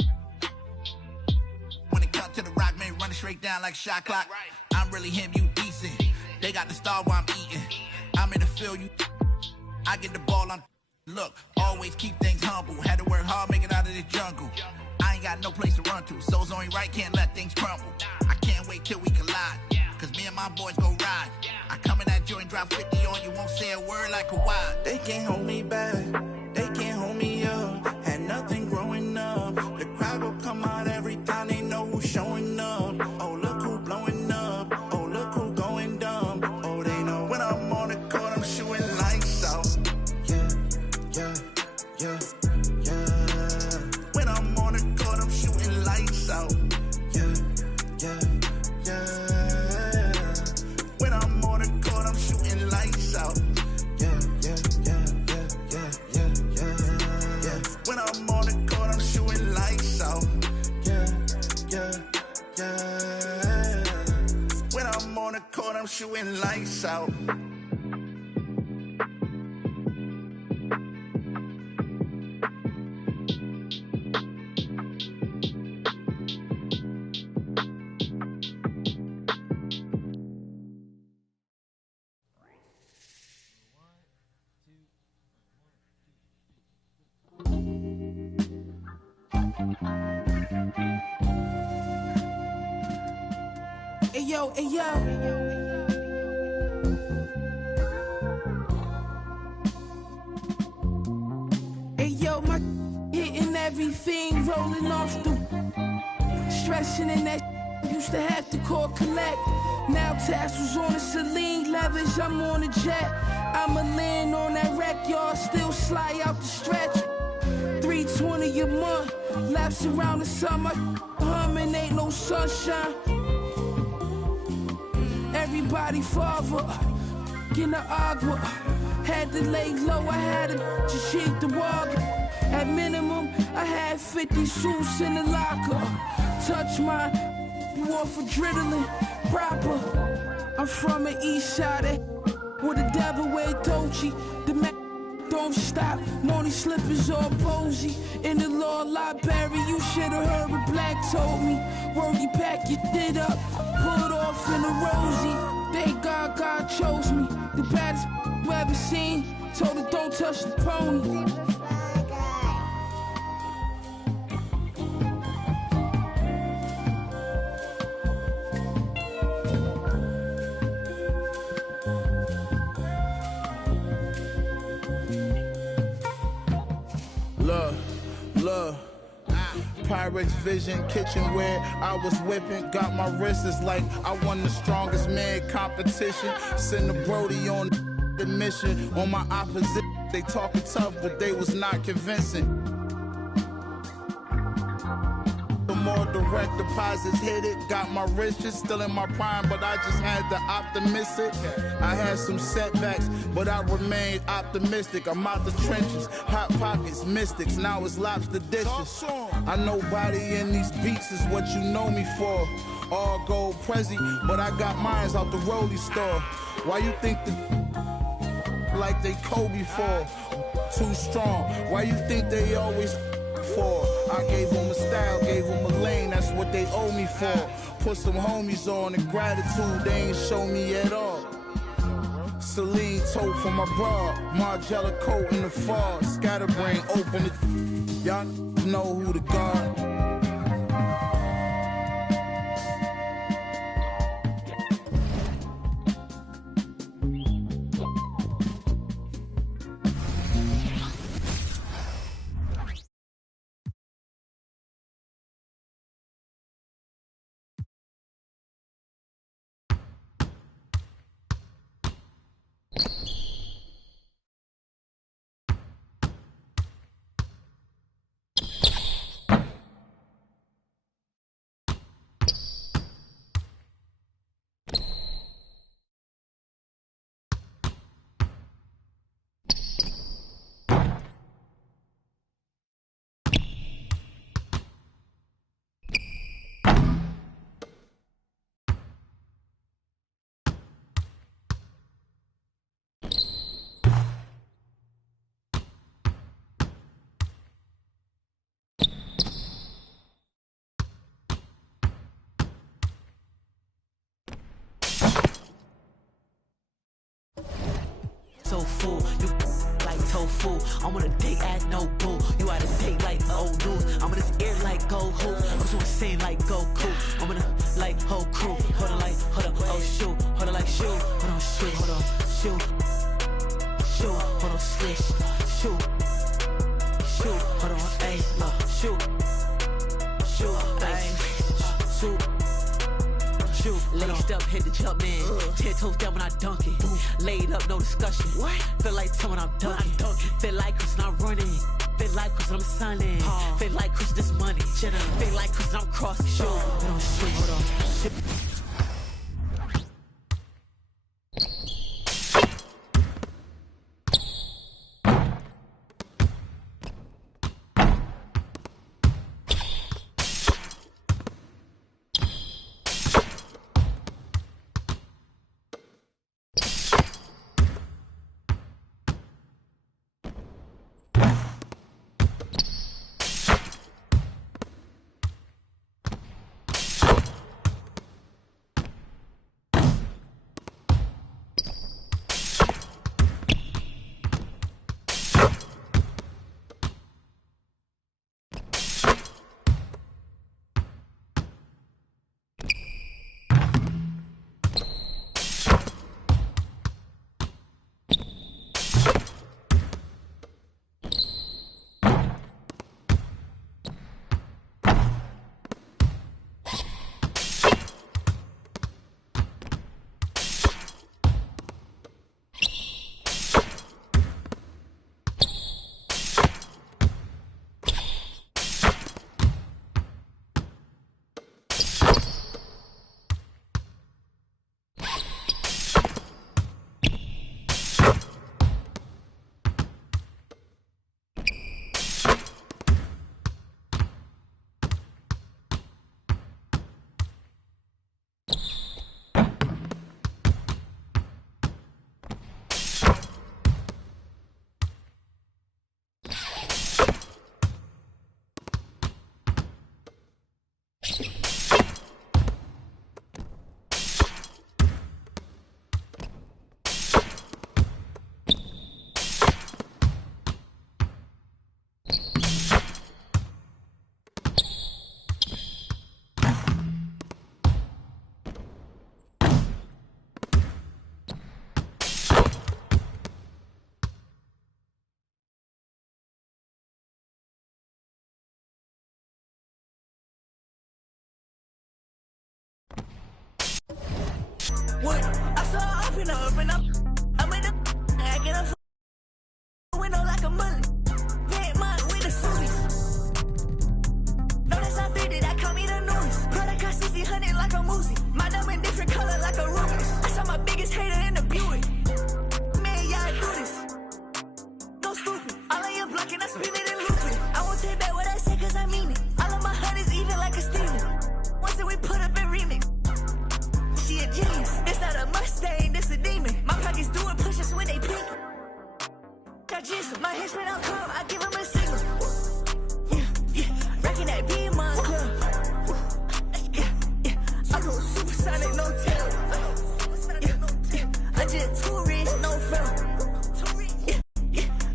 when it comes to the rock, man, running straight down like shot clock. I'm really him, you decent. They got the star while I'm eating. I'm in the field, you. I get the ball, I'm. Look, always keep things humble. Had to work hard, make it out of the jungle. I ain't got no place to run to. So's only right, can't let things crumble. I can't wait till we collide. Cause me and my boys go ride. I come in that joint, drop 50 on you, won't say a word like Kawhi. They can't hold me back, they can't hold me up. Had nothing growing up. The crowd will come out every time they know who's showing up. Oh, look who blowing up. Oh, look who going dumb. Oh, they know when I'm on the court, I'm shooting lights out. Yeah, yeah, yeah, yeah. When I'm on the court, I'm shooting lights out. Yeah, yeah, yeah. When I'm on the court, I'm shooting lights out. Yeah, yeah, yeah, yeah, yeah, yeah, yeah. When I'm on the court, I'm shooting lights out. Yeah, yeah, yeah. When I'm on the court, I'm shooting lights out. Hey yo, hey yo. Hey yo, my hitting everything, rolling off the stressing in that used to have to call collect. Now tassels on the Celine leathers, I'm on a jet. I'ma land on that wreck, y'all still slide out the stretch. 320 a month, laps around the summer, humming ain't no sunshine. Everybody father, in the agua. Had to lay low, I had to just cheat the water. At minimum, I had 50 suits in the locker. Touch my, you off adrenaline, proper. I'm from the east side, where the devil wear Dolce. The man don't stop, Noni slippers all posy. In the law library, you should've heard what Black told me. Word, you pack your shit up, pull it off in a rosy. Thank God God chose me, the baddest you ever seen. Told her don't touch the pony. Look, Pyrex Vision, kitchenware, I was whipping, got my wrists like I won the strongest man competition. Send the Brody on the mission, on my opposite, they talking tough, but they was not convincing. All direct deposits hit it. Got my riches still in my prime, but I just had to optimistic. I had some setbacks, but I remained optimistic. I'm out the trenches, hot pockets, mystics. Now it's lobster dishes. I know body in these beats is what you know me for. All gold Prezi, but I got mines out the Rollie store. Why you think like they Kobe for? Too strong. Why you think they always for? I gave them a style, gave them a lane, that's what they owe me for. Put some homies on and gratitude they ain't show me at all. Celine tote for my bra, Margiela coat in the fall. Scatterbrain open it, y'all know who the guard. So full, you like tofu. I'm on a date at no boo. You out a date like old news. I'm in this air like gold hoops. I'm just insane like Goku. I'm in a like whole crew. Hold on, like hold up, oh shoot. Hold on, like shoot. Hold on, shoot. Hold on, shoot. Shoot. Hold on, swish. Shoot. Shoot. Hold on, ayy, look, shoot. Shoot, ayy, shoot. Laced up, hit the jump in. 10 toes down when I dunk it. Laid up, no discussion. What? Feel like time when I'm dunking. Feel like Chris when I'm running. Feel like Chris when I'm signing. Feel like Chris this money. Feel like Chris when I'm crossing. Shoot. Hold on, shoot. Hold on. Shoot. What? I saw up and up. I'm in the acting up window like a mullet. Red mug with the subies. No, that's not 30, that call me the like a Moosey. My diamond different color like a Rubik's. I saw my biggest hater in the Buick. Man, y'all do this. Go stupid. All on your block and I spin it and loop it. I won't take back what I say cause I mean it. All of my honeys even like a Steven. Once that we put up in remix. She a genius. It's not a Mustang, this a demon. My pockets doing push-ups when they pink. Got Jesus. My henchman on call, I give him a signal. Rockin' that beam on club. I go supersonic, no tail. I just too rich, no film.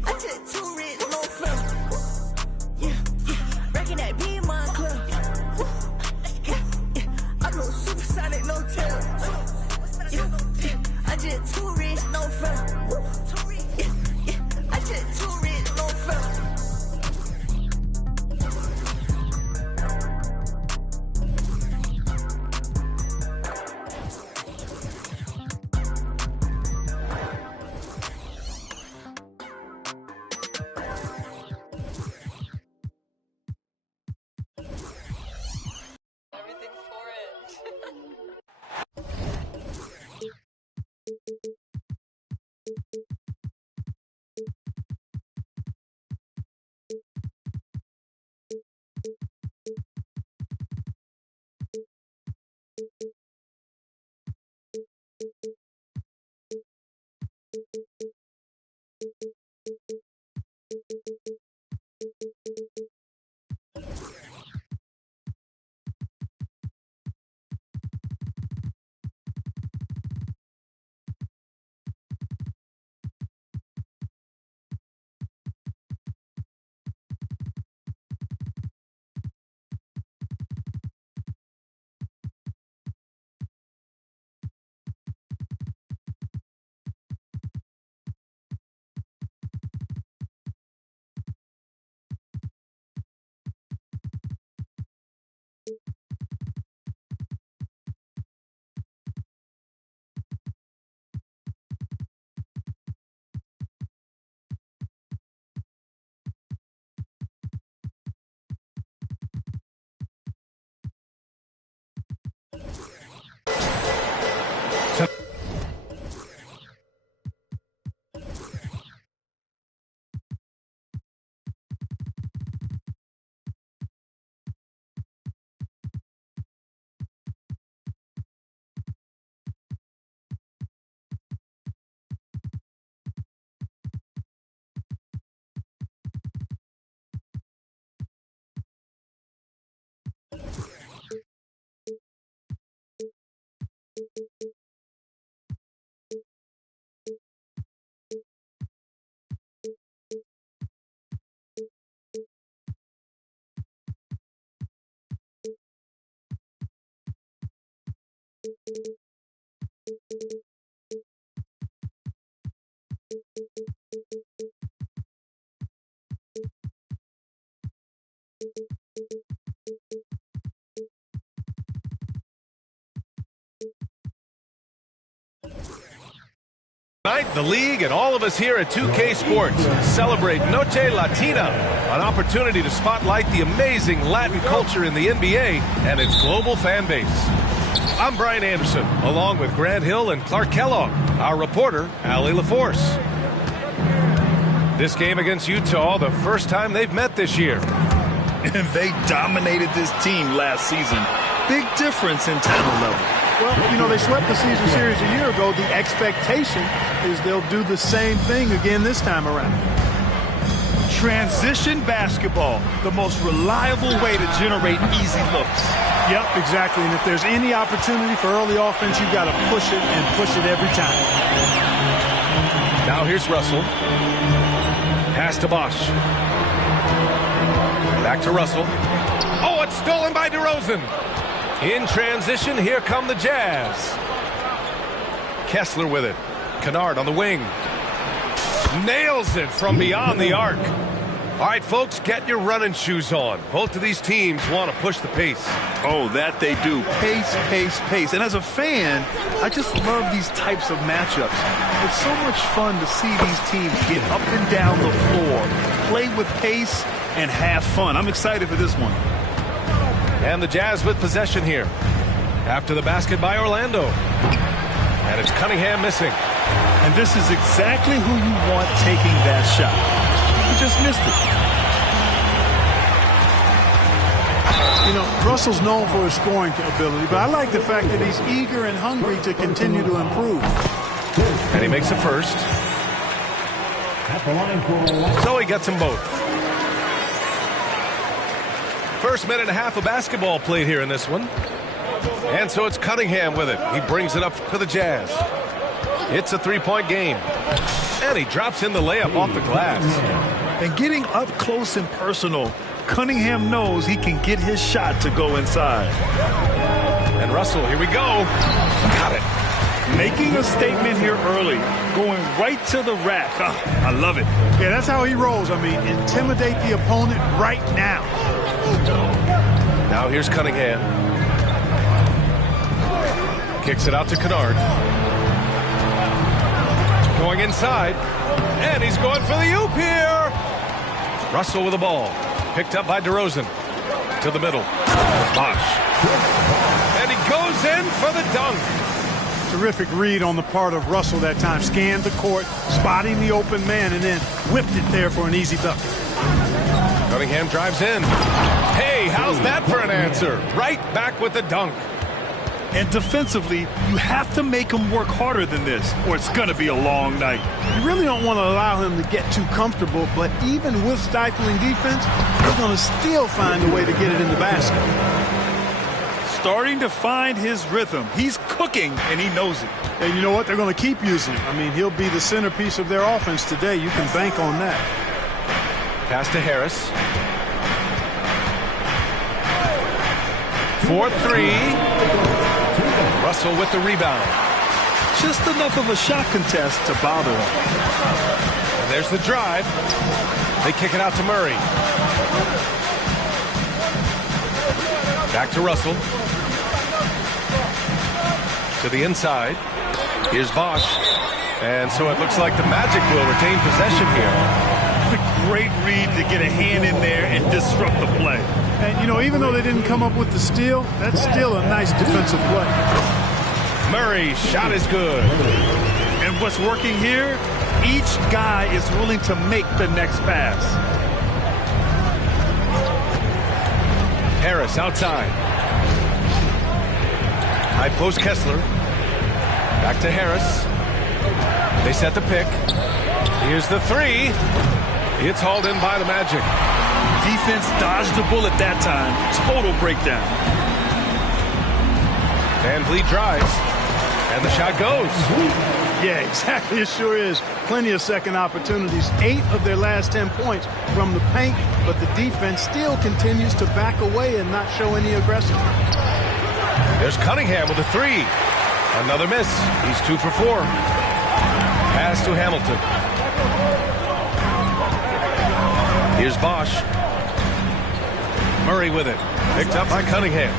I just too rich, no film. Rockin' that beam on club. I go supersonic, no tail. I just too rich, no film. I just too rich, no film. Tonight, the league and all of us here at 2K Sports celebrate Noche Latina, an opportunity to spotlight the amazing Latin culture in the NBA and its global fan base. I'm Brian Anderson, along with Grant Hill and Clark Kellogg, our reporter, Allie LaForce. This game against Utah, the first time they've met this year. And they dominated this team last season. Big difference in talent level. Well, you know, they swept the season series a year ago. The expectation is they'll do the same thing again this time around. Transition basketball, the most reliable way to generate easy looks. Yep, exactly. And if there's any opportunity for early offense, you've got to push it and push it every time. Now here's Russell. Pass to Bosch. Back to Russell. Oh, it's stolen by DeRozan. In transition, here come the Jazz. Kessler with it. Kennard on the wing. Nails it from beyond the arc. All right, folks, get your running shoes on. Both of these teams want to push the pace. Oh, that they do. Pace, pace, pace. And as a fan, I just love these types of matchups. It's so much fun to see these teams get up and down the floor, play with pace, and have fun. I'm excited for this one. And the Jazz with possession here. After the basket by Orlando. And it's Cunningham missing. And this is exactly who you want taking that shot. He just missed it. You know, Russell's known for his scoring ability, but I like the fact that he's eager and hungry to continue to improve. And he makes the first. So he gets them both. First minute and a half of basketball played here in this one. And so it's Cunningham with it. He brings it up for the Jazz. It's a three-point game. And he drops in the layup off the glass. And getting up close and personal, Cunningham knows he can get his shot to go inside. And Russell, here we go. Got it. Making a statement here early. Going right to the rack. Oh, I love it. Yeah, that's how he rolls. I mean, intimidate the opponent right now. Now here's Cunningham. Kicks it out to Kennard. Going inside. And he's going for the oop here. Russell with the ball. Picked up by DeRozan. To the middle. Bosh. And he goes in for the dunk. Terrific read on the part of Russell that time. Scanned the court, spotting the open man, and then whipped it there for an easy bucket. Cunningham drives in. Hey, how's that for an answer? Right back with the dunk. And defensively, you have to make him work harder than this, or it's going to be a long night. You really don't want to allow him to get too comfortable, but even with stifling defense, they're going to still find a way to get it in the basket. Starting to find his rhythm. He's cooking, and he knows it. And you know what? They're going to keep using him. I mean, he'll be the centerpiece of their offense today. You can bank on that. Pass to Harris. 4-3. Russell with the rebound. Just enough of a shot contest to bother him. And there's the drive. They kick it out to Murray. Back to Russell. To the inside. Here's Bosh. And so it looks like the Magic will retain possession here. Great read to get a hand in there and disrupt the play. And, you know, even though they didn't come up with the steal, that's still a nice defensive play. Murray's shot is good. And what's working here, each guy is willing to make the next pass. Harris outside. High post Kessler. Back to Harris. They set the pick. Here's the three. It's hauled in by the Magic. Defense dodged the bullet that time. Total breakdown. Van Vliet drives. And the shot goes. Yeah, exactly. It sure is. Plenty of second opportunities. 8 of their last 10 points from the paint, but the defense still continues to back away and not show any aggression. There's Cunningham with a three. Another miss. He's 2 for 4. Pass to Hamilton. Here's Bosh. Murray with it. Picked up by Cunningham.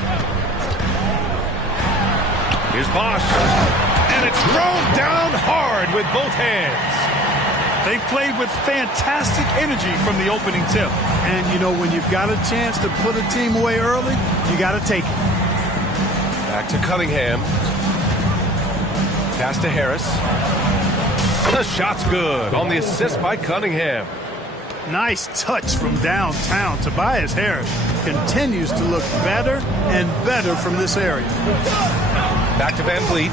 Here's Bosh. And it's thrown down hard with both hands. They played with fantastic energy from the opening tip. And, you know, when you've got a chance to put a team away early, you got to take it. Back to Cunningham. Pass to Harris. The shot's good on the assist by Cunningham. Nice touch from downtown. Tobias Harris continues to look better and better from this area. Back to Van Vliet.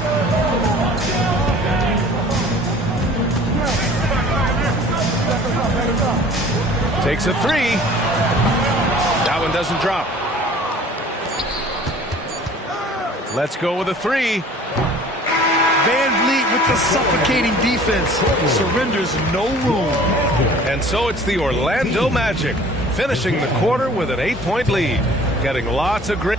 Takes a three. That one doesn't drop. Let's go with a three. Van Vliet with the suffocating defense. Surrenders no room. And so it's the Orlando Magic finishing the quarter with an 8-point lead. Getting lots of grit.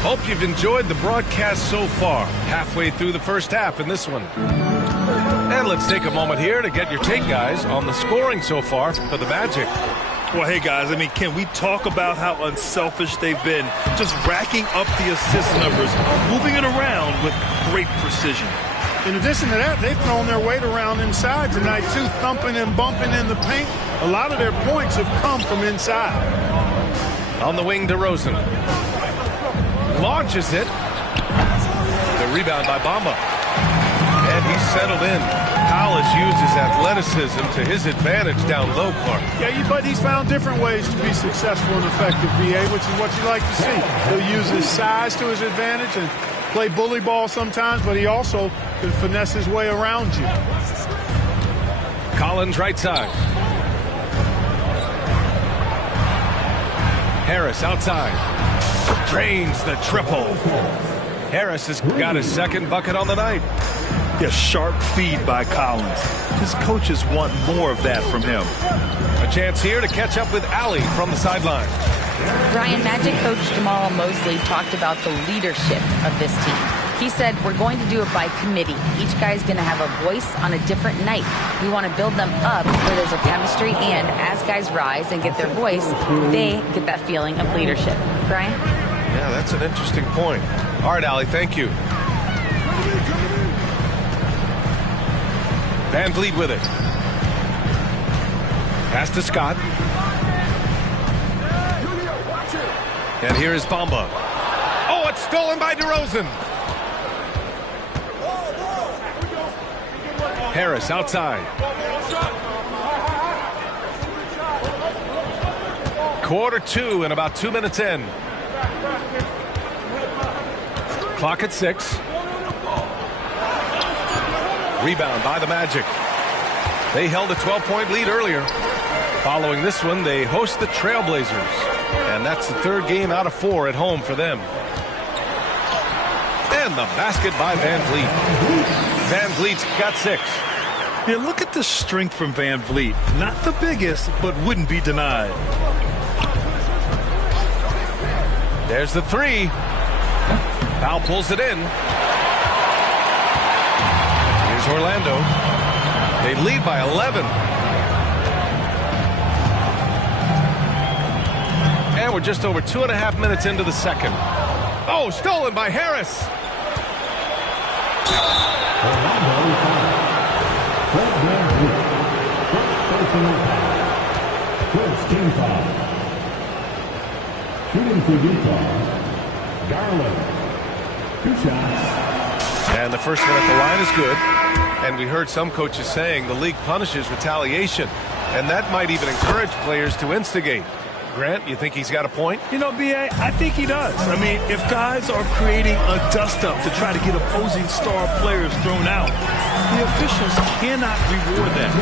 Hope you've enjoyed the broadcast so far. Halfway through the first half in this one. And let's take a moment here to get your take, guys, on the scoring so far for the Magic. Well, hey, guys, I mean, can we talk about how unselfish they've been? Just racking up the assist numbers, moving it around with great precision. In addition to that, they've thrown their weight around inside tonight, too, thumping and bumping in the paint. A lot of their points have come from inside. On the wing, DeRozan. Launches it. The rebound by Bamba. And he's settled in. Hollis uses athleticism to his advantage down low, Clark. Yeah, but he's found different ways to be successful and effective, BA, which is what you like to see. He'll use his size to his advantage and play bully ball sometimes, but he also can finesse his way around you. Collins right side. Harris outside. Drains the triple. Harris has got his second bucket on the night. Yeah, sharp feed by Collins. His coaches want more of that from him. A chance here to catch up with Allie from the sideline. Brian, Magic coach Jamal Mosley talked about the leadership of this team. He said, we're going to do it by committee. Each guy's going to have a voice on a different night. We want to build them up where there's a chemistry, and as guys rise and get their voice, they get that feeling of leadership. Brian? Yeah, that's an interesting point. All right, Allie, thank you. Van Vliet with it. Pass to Scott. And here is Bamba. Oh, it's stolen by DeRozan. Harris outside. Quarter two and about 2 minutes in. Clock at 6. Rebound by the Magic. They held a 12-point lead earlier. Following this one, they host the Trailblazers. And that's the third game out of 4 at home for them. And the basket by Van Vliet. Van Vliet's got 6. Yeah, look at the strength from Van Vliet. Not the biggest, but wouldn't be denied. There's the 3. Foul pulls it in. Here's Orlando. They lead by 11. And we're just over 2.5 minutes into the second. Oh, stolen by Harris. First team foul. Shooting for Utah, Garland. 2 shots. And the first one at the line is good. And we heard some coaches saying the league punishes retaliation. And that might even encourage players to instigate. Grant, you think he's got a point? You know, B.A., I think he does. I mean, if guys are creating a dust-up to try to get opposing star players thrown out, the officials cannot reward that.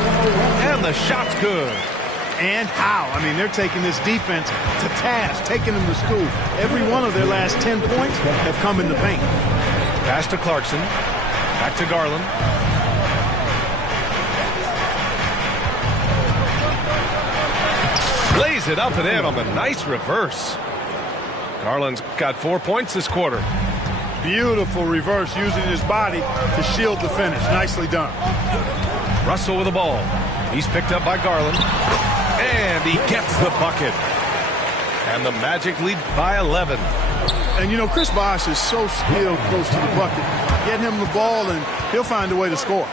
And the shot's good. And how? I mean, they're taking this defense to task, taking them to school. Every one of their last 10 points have come in the paint. Pass to Clarkson. Back to Garland. Lays it up and in on the nice reverse. Garland's got 4 points this quarter. Beautiful reverse, using his body to shield the finish. Nicely done. Russell with the ball. He's picked up by Garland. And he gets the bucket. And the Magic lead by 11. And, you know, Chris Bosh is so skilled close to the bucket. Get him the ball, and he'll find a way to score.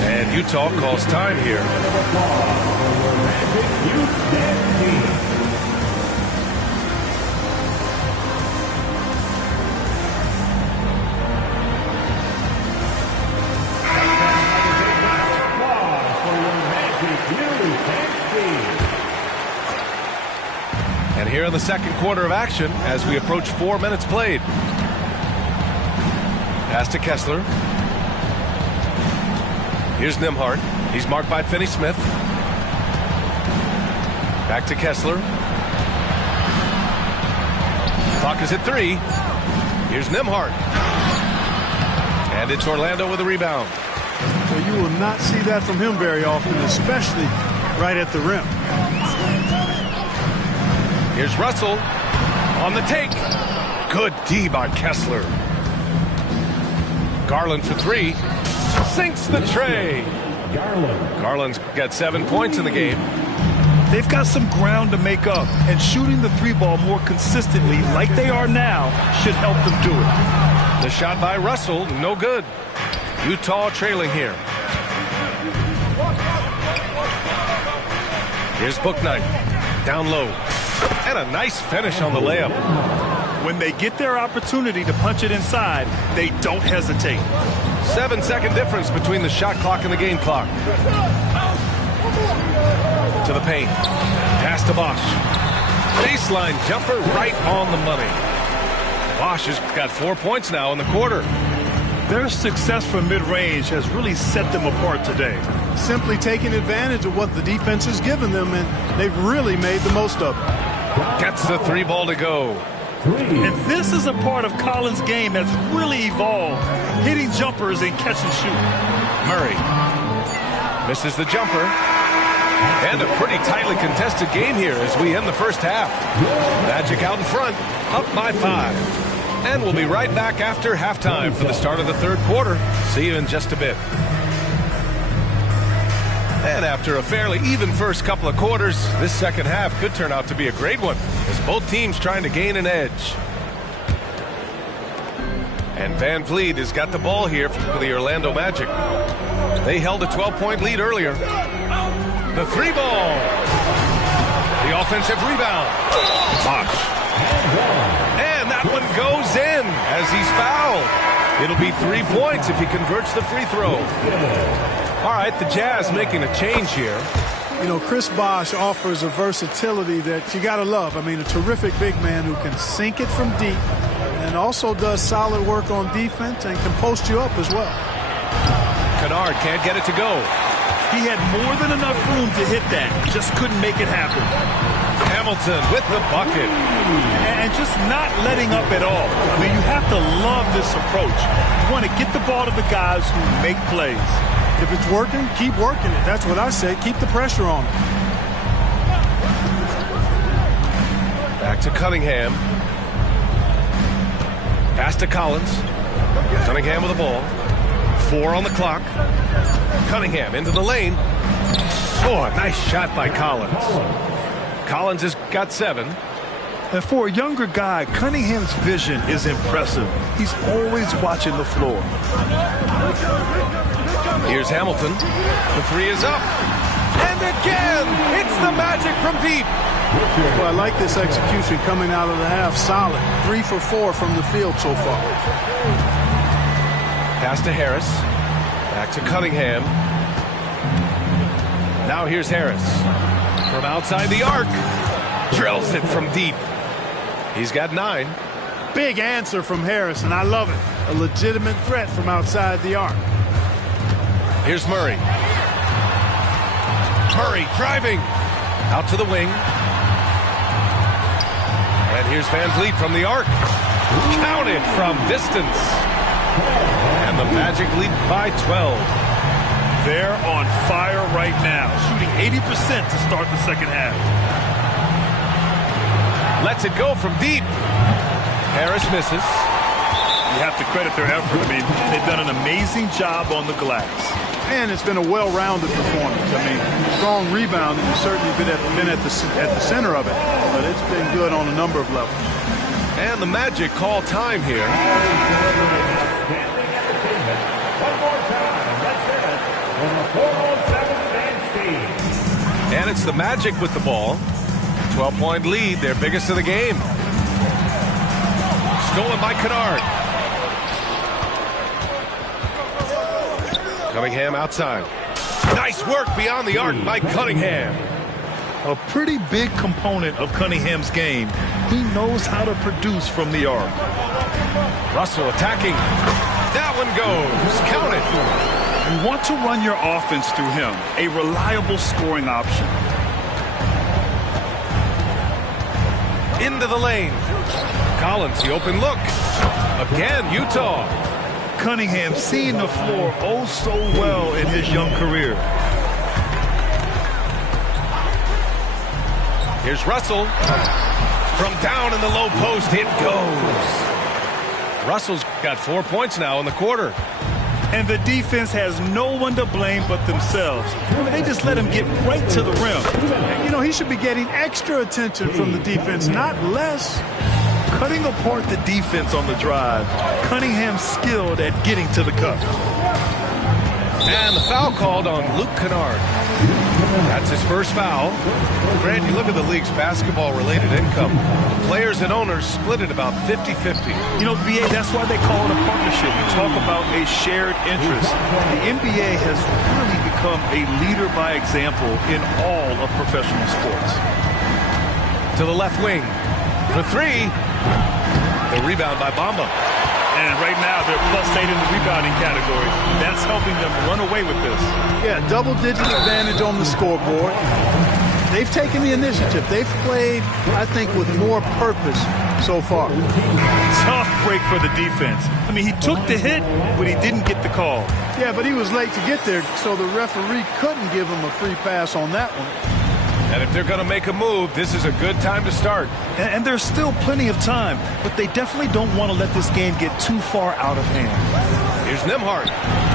And Utah calls time here. And here in the second quarter of action as we approach 4 minutes played. Pass to Kessler. Here's Nembhard. He's marked by Finney-Smith. Back to Kessler. Clock is at 3. Here's Nembhard. And it's Orlando with a rebound. Well, you will not see that from him very often, especially right at the rim. Here's Russell on the take. Good D by Kessler. Garland for 3. Sinks the tray. Garland's got 7 points in the game. They've got some ground to make up, and shooting the 3-ball more consistently like they are now should help them do it. The shot by Russell, no good. Utah trailing here. Here's Bouknight. Down low. And a nice finish on the layup. When they get their opportunity to punch it inside, they don't hesitate. 7-second difference between the shot clock and the game clock. To the paint. Pass to Bosch. Baseline jumper right on the money. Bosch has got 4 points now in the quarter. Their success from mid-range has really set them apart today. Simply taking advantage of what the defense has given them, and they've really made the most of it. Gets the 3 ball to go. And this is a part of Collins' game that's really evolved, hitting jumpers and catch and shoot. Murray misses the jumper. And a pretty tightly contested game here as we end the first half. Magic out in front, up by 5. And we'll be right back after halftime for the start of the third quarter. See you in just a bit. And after a fairly even first couple of quarters, this second half could turn out to be a great one as both teams trying to gain an edge. And Van Vliet has got the ball here for the Orlando Magic. They held a 12-point lead earlier. The 3 ball. The offensive rebound. Bosch. And that one goes in as he's fouled. It'll be 3 points if he converts the free throw. All right, the Jazz making a change here. You know, Chris Bosch offers a versatility that you got to love. I mean, a terrific big man who can sink it from deep and also does solid work on defense and can post you up as well. Kennard can't get it to go. He had more than enough room to hit that, just couldn't make it happen. Hamilton with the bucket. And just not letting up at all. I mean, you have to love this approach. You want to get the ball to the guys who make plays. If it's working, keep working it. That's what I say. Keep the pressure on. Back to Cunningham. Pass to Collins. Cunningham with the ball. 4 on the clock. Cunningham into the lane. Oh, a nice shot by Collins. Collins has got 7. And for a younger guy, Cunningham's vision is impressive. He's always watching the floor. Here's Hamilton. The 3 is up. And again, it's the Magic from deep. Well, I like this execution coming out of the half. Solid. 3 for 4 from the field so far. Pass to Harris. Back to Cunningham. Now here's Harris. From outside the arc. Drills it from deep. He's got 9. Big answer from Harris, and I love it. A legitimate threat from outside the arc. Here's Murray. Murray driving. Out to the wing. And here's Van Vliet from the arc. Counted from distance. And the Magic lead by 12. They're on fire right now, shooting 80% to start the second half. Lets it go from deep. Harris misses. You have to credit their effort. I mean, they've done an amazing job on the glass. And it's been a well-rounded performance. I mean, strong rebounding has certainly been at the center of it, but it's been good on a number of levels. And the Magic call time here. And it's the Magic with the ball. 12-point lead, their biggest of the game. Stolen by Kennard. Cunningham outside. Nice work beyond the arc by Cunningham. A pretty big component of Cunningham's game. He knows how to produce from the arc. Russell attacking. That one goes. Count it. You want to run your offense through him. A reliable scoring option. Into the lane. Collins, the open look. Again, Utah. Cunningham seeing the floor oh so well in his young career. Here's Russell. From down in the low post, it goes. Russell's got 4 points now in the quarter. And the defense has no one to blame but themselves. I mean, they just let him get right to the rim. You know, he should be getting extra attention from the defense, not less. Cutting apart the defense on the drive. Cunningham skilled at getting to the cup. And the foul called on Luke Kennard. That's his first foul. Grant, you look at the league's basketball-related income. Players and owners split it about 50-50. You know, BA, that's why they call it a partnership. You talk about a shared interest. The NBA has really become a leader by example in all of professional sports. To the left wing for three. The rebound by Bamba. And right now they're +8 in the rebounding category. That's helping them run away with this. Yeah, double-digit advantage on the scoreboard. They've taken the initiative. They've played, I think, with more purpose so far. Tough break for the defense. I mean, he took the hit, but he didn't get the call. Yeah, but he was late to get there, so the referee couldn't give him a free pass on that one. And if they're going to make a move, this is a good time to start. And there's still plenty of time, but they definitely don't want to let this game get too far out of hand. Here's Nembhard.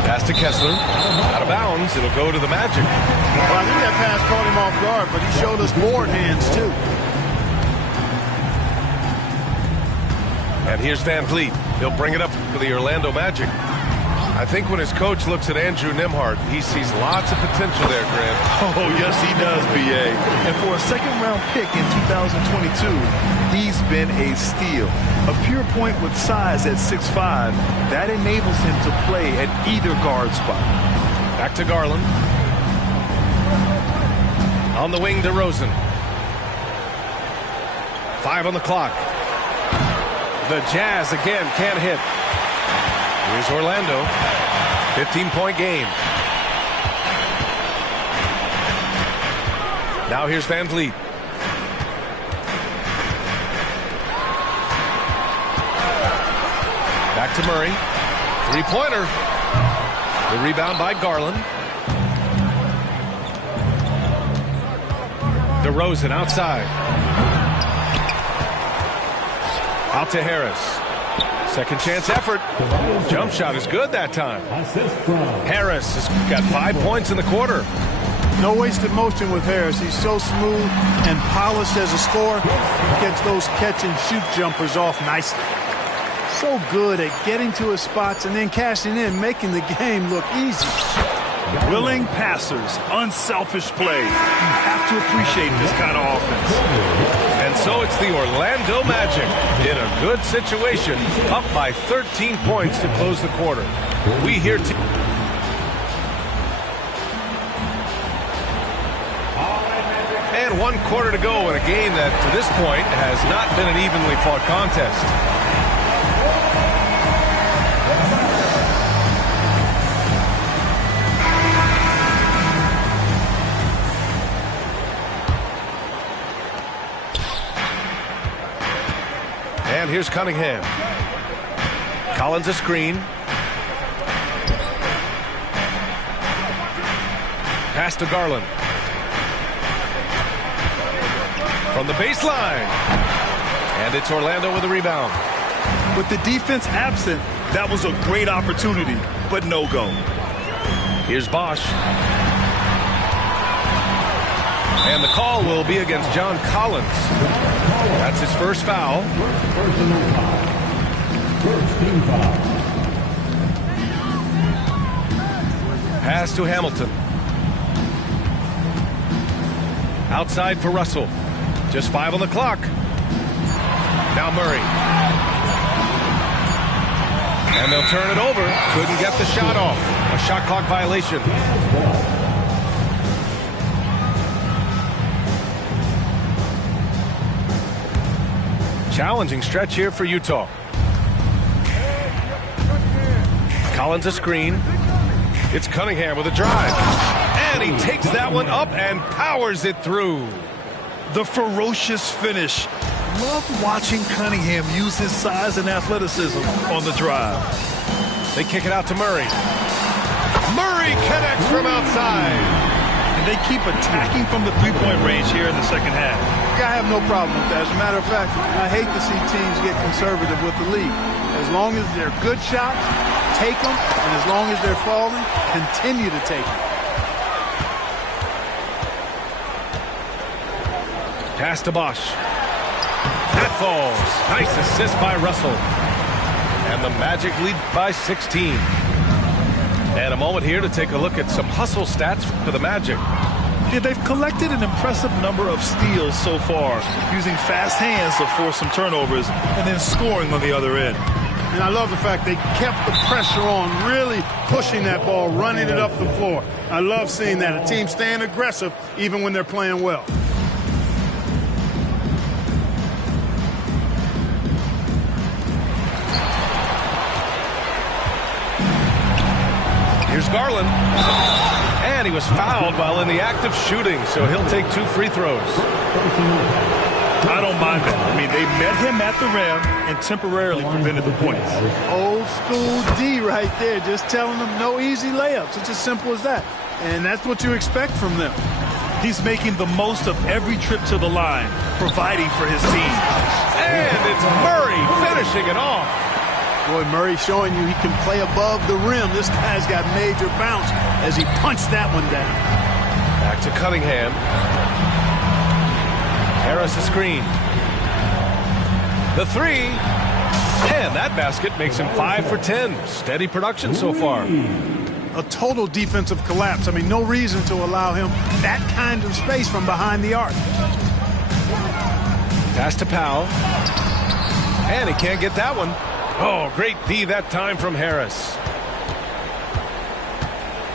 Pass to Kessler. Out of bounds. It'll go to the Magic. Well, I think that pass caught him off guard, but he showed us board hands, too. And here's Van Vliet. He'll bring it up for the Orlando Magic. I think when his coach looks at Andrew Nembhard, he sees lots of potential there, Grant. Oh, yes, he does, B.A. And for a second-round pick in 2022, he's been a steal. A pure point with size at 6'5", that enables him to play at either guard spot. Back to Garland. On the wing, DeRozan. 5 on the clock. The Jazz again can't hit. Here's Orlando. 15-point game. Now here's Van Vliet. Back to Murray. Three-pointer. The rebound by Garland. DeRozan outside. Out to Harris. Second chance effort. Jump shot is good that time. Harris has got 5 points in the quarter. No wasted motion with Harris. He's so smooth and polished as a scorer. Gets those catch-and-shoot jumpers off nicely. So good at getting to his spots and then cashing in, making the game look easy. Willing passers, unselfish play. You have to appreciate this kind of offense. And so it's the Orlando Magic in a good situation, up by 13 points to close the quarter. We hear and 1 quarter to go in a game that to this point has not been an evenly fought contest. And here's Cunningham. Collins a screen. Pass to Garland. From the baseline. And it's Orlando with a rebound. With the defense absent, that was a great opportunity, but no go. Here's Bosch. And the call will be against John Collins. That's his first foul. Pass to Hamilton. Outside for Russell. Just 5 on the clock. Now Murray. And they'll turn it over. Couldn't get the shot off. A shot clock violation. Challenging stretch here for Utah. Collins a screen. It's Cunningham with a drive. And he takes that one up and powers it through. The ferocious finish. Love watching Cunningham use his size and athleticism on the drive. They kick it out to Murray. Murray connects from outside. And they keep attacking from the three-point range here in the second half. I have no problem with that. As a matter of fact, I hate to see teams get conservative with the lead. As long as they're good shots, take them. And as long as they're falling, continue to take them. Pass to Bosch. That falls. Nice assist by Russell. And the Magic lead by 16. And a moment here to take a look at some hustle stats for the Magic. Yeah, they've collected an impressive number of steals so far, using fast hands to force some turnovers and then scoring on the other end. And I love the fact they kept the pressure on, really pushing that ball, running it up the floor. I love seeing that, a team staying aggressive even when they're playing well. Here's Garland. And he was fouled while in the act of shooting, so he'll take 2 free throws. I don't mind that. I mean, they met him at the rim and temporarily prevented the points. Old school D right there, just telling them no easy layups. It's as simple as that. And that's what you expect from them. He's making the most of every trip to the line, providing for his team. And it's Murray finishing it off. Boy, Murray showing you he can play above the rim. This guy's got major bounce as he punched that one down. Back to Cunningham. Harris a screen. The 3. And that basket makes him 5 for 10. Steady production so far. A total defensive collapse. I mean, no reason to allow him that kind of space from behind the arc. Pass to Powell. And he can't get that one. Oh, great D that time from Harris.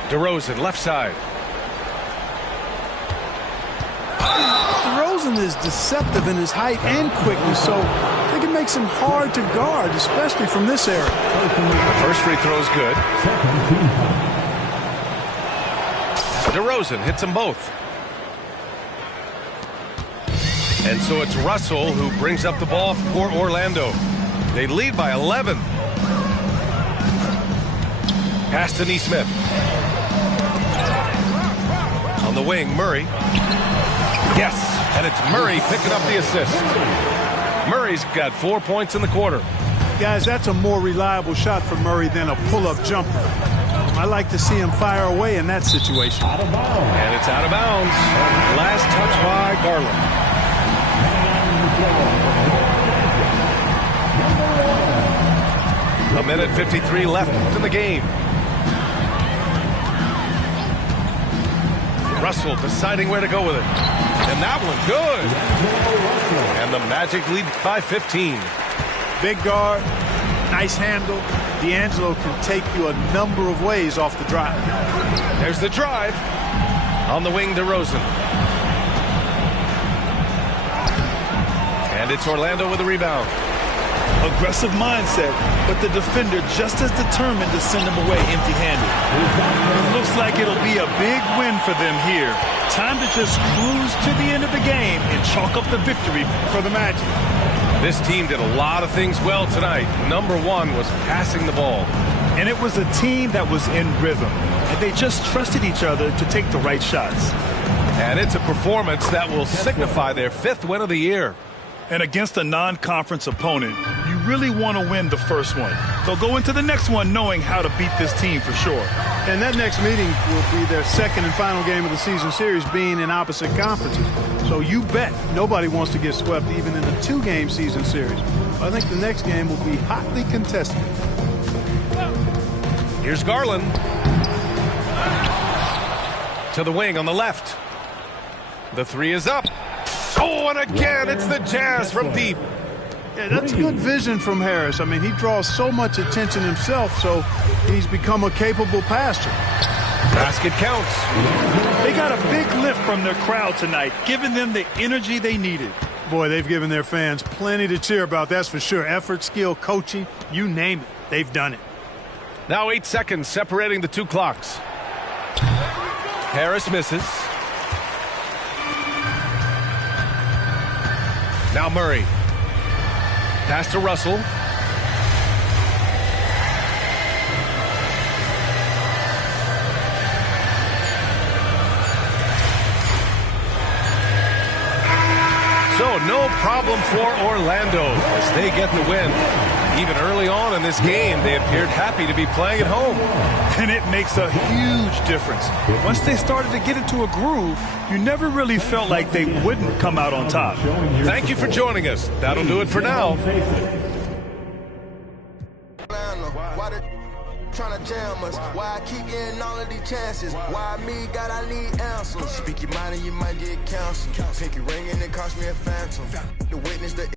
DeRozan, left side. DeRozan is deceptive in his height and quickness, so I think it makes him hard to guard, especially from this area. The first free throw is good. DeRozan hits them both. And so it's Russell who brings up the ball for Orlando. They lead by 11. Pass to Nesmith. On the wing, Murray. Yes, and it's Murray picking up the assist. Murray's got 4 points in the quarter. Guys, that's a more reliable shot for Murray than a pull-up jumper. I like to see him fire away in that situation. And it's out of bounds. Last touch by Garland. A minute 53 left in the game. Russell deciding where to go with it. And that one good. And the Magic lead by 15. Big guard, nice handle. D'Angelo can take you a number of ways off the drive. There's the drive. On the wing, DeRozan. And it's Orlando with a rebound. Aggressive mindset, but the defender just as determined to send him away empty-handed. It looks like it'll be a big win for them here. Time to just cruise to the end of the game and chalk up the victory for the Magic. This team did a lot of things well tonight. Number 1 was passing the ball. And it was a team that was in rhythm, and they just trusted each other to take the right shots. And it's a performance that will signify their 5th win of the year. And against a non-conference opponent, you really want to win the first one. They'll go into the next one knowing how to beat this team for sure. And that next meeting will be their second and final game of the season series, being in opposite conferences. So you bet nobody wants to get swept even in a 2-game season series. I think the next game will be hotly contested. Here's Garland. To the wing on the left. The 3 is up. Oh, and again, it's the Jazz from deep. Yeah, that's good vision from Harris. I mean, he draws so much attention himself, so he's become a capable passer. Basket counts. They got a big lift from their crowd tonight, giving them the energy they needed. Boy, they've given their fans plenty to cheer about, that's for sure. Effort, skill, coaching, you name it. They've done it. Now 8 seconds separating the 2 clocks. Harris misses. Now Murray. Pass to Russell. So no problem for Orlando as they get the win. Even early on in this game, they appeared happy to be playing at home. And it makes a huge difference. Once they started to get into a groove, you never really felt like they wouldn't come out on top. Thank you for joining us. That'll do it for now. tryna jam us. Why I keep getting all of these chances? Why me, God, I need answers. Speak your mind and you might get counseled. Pinky ring and it cost me a phantom. The witness, the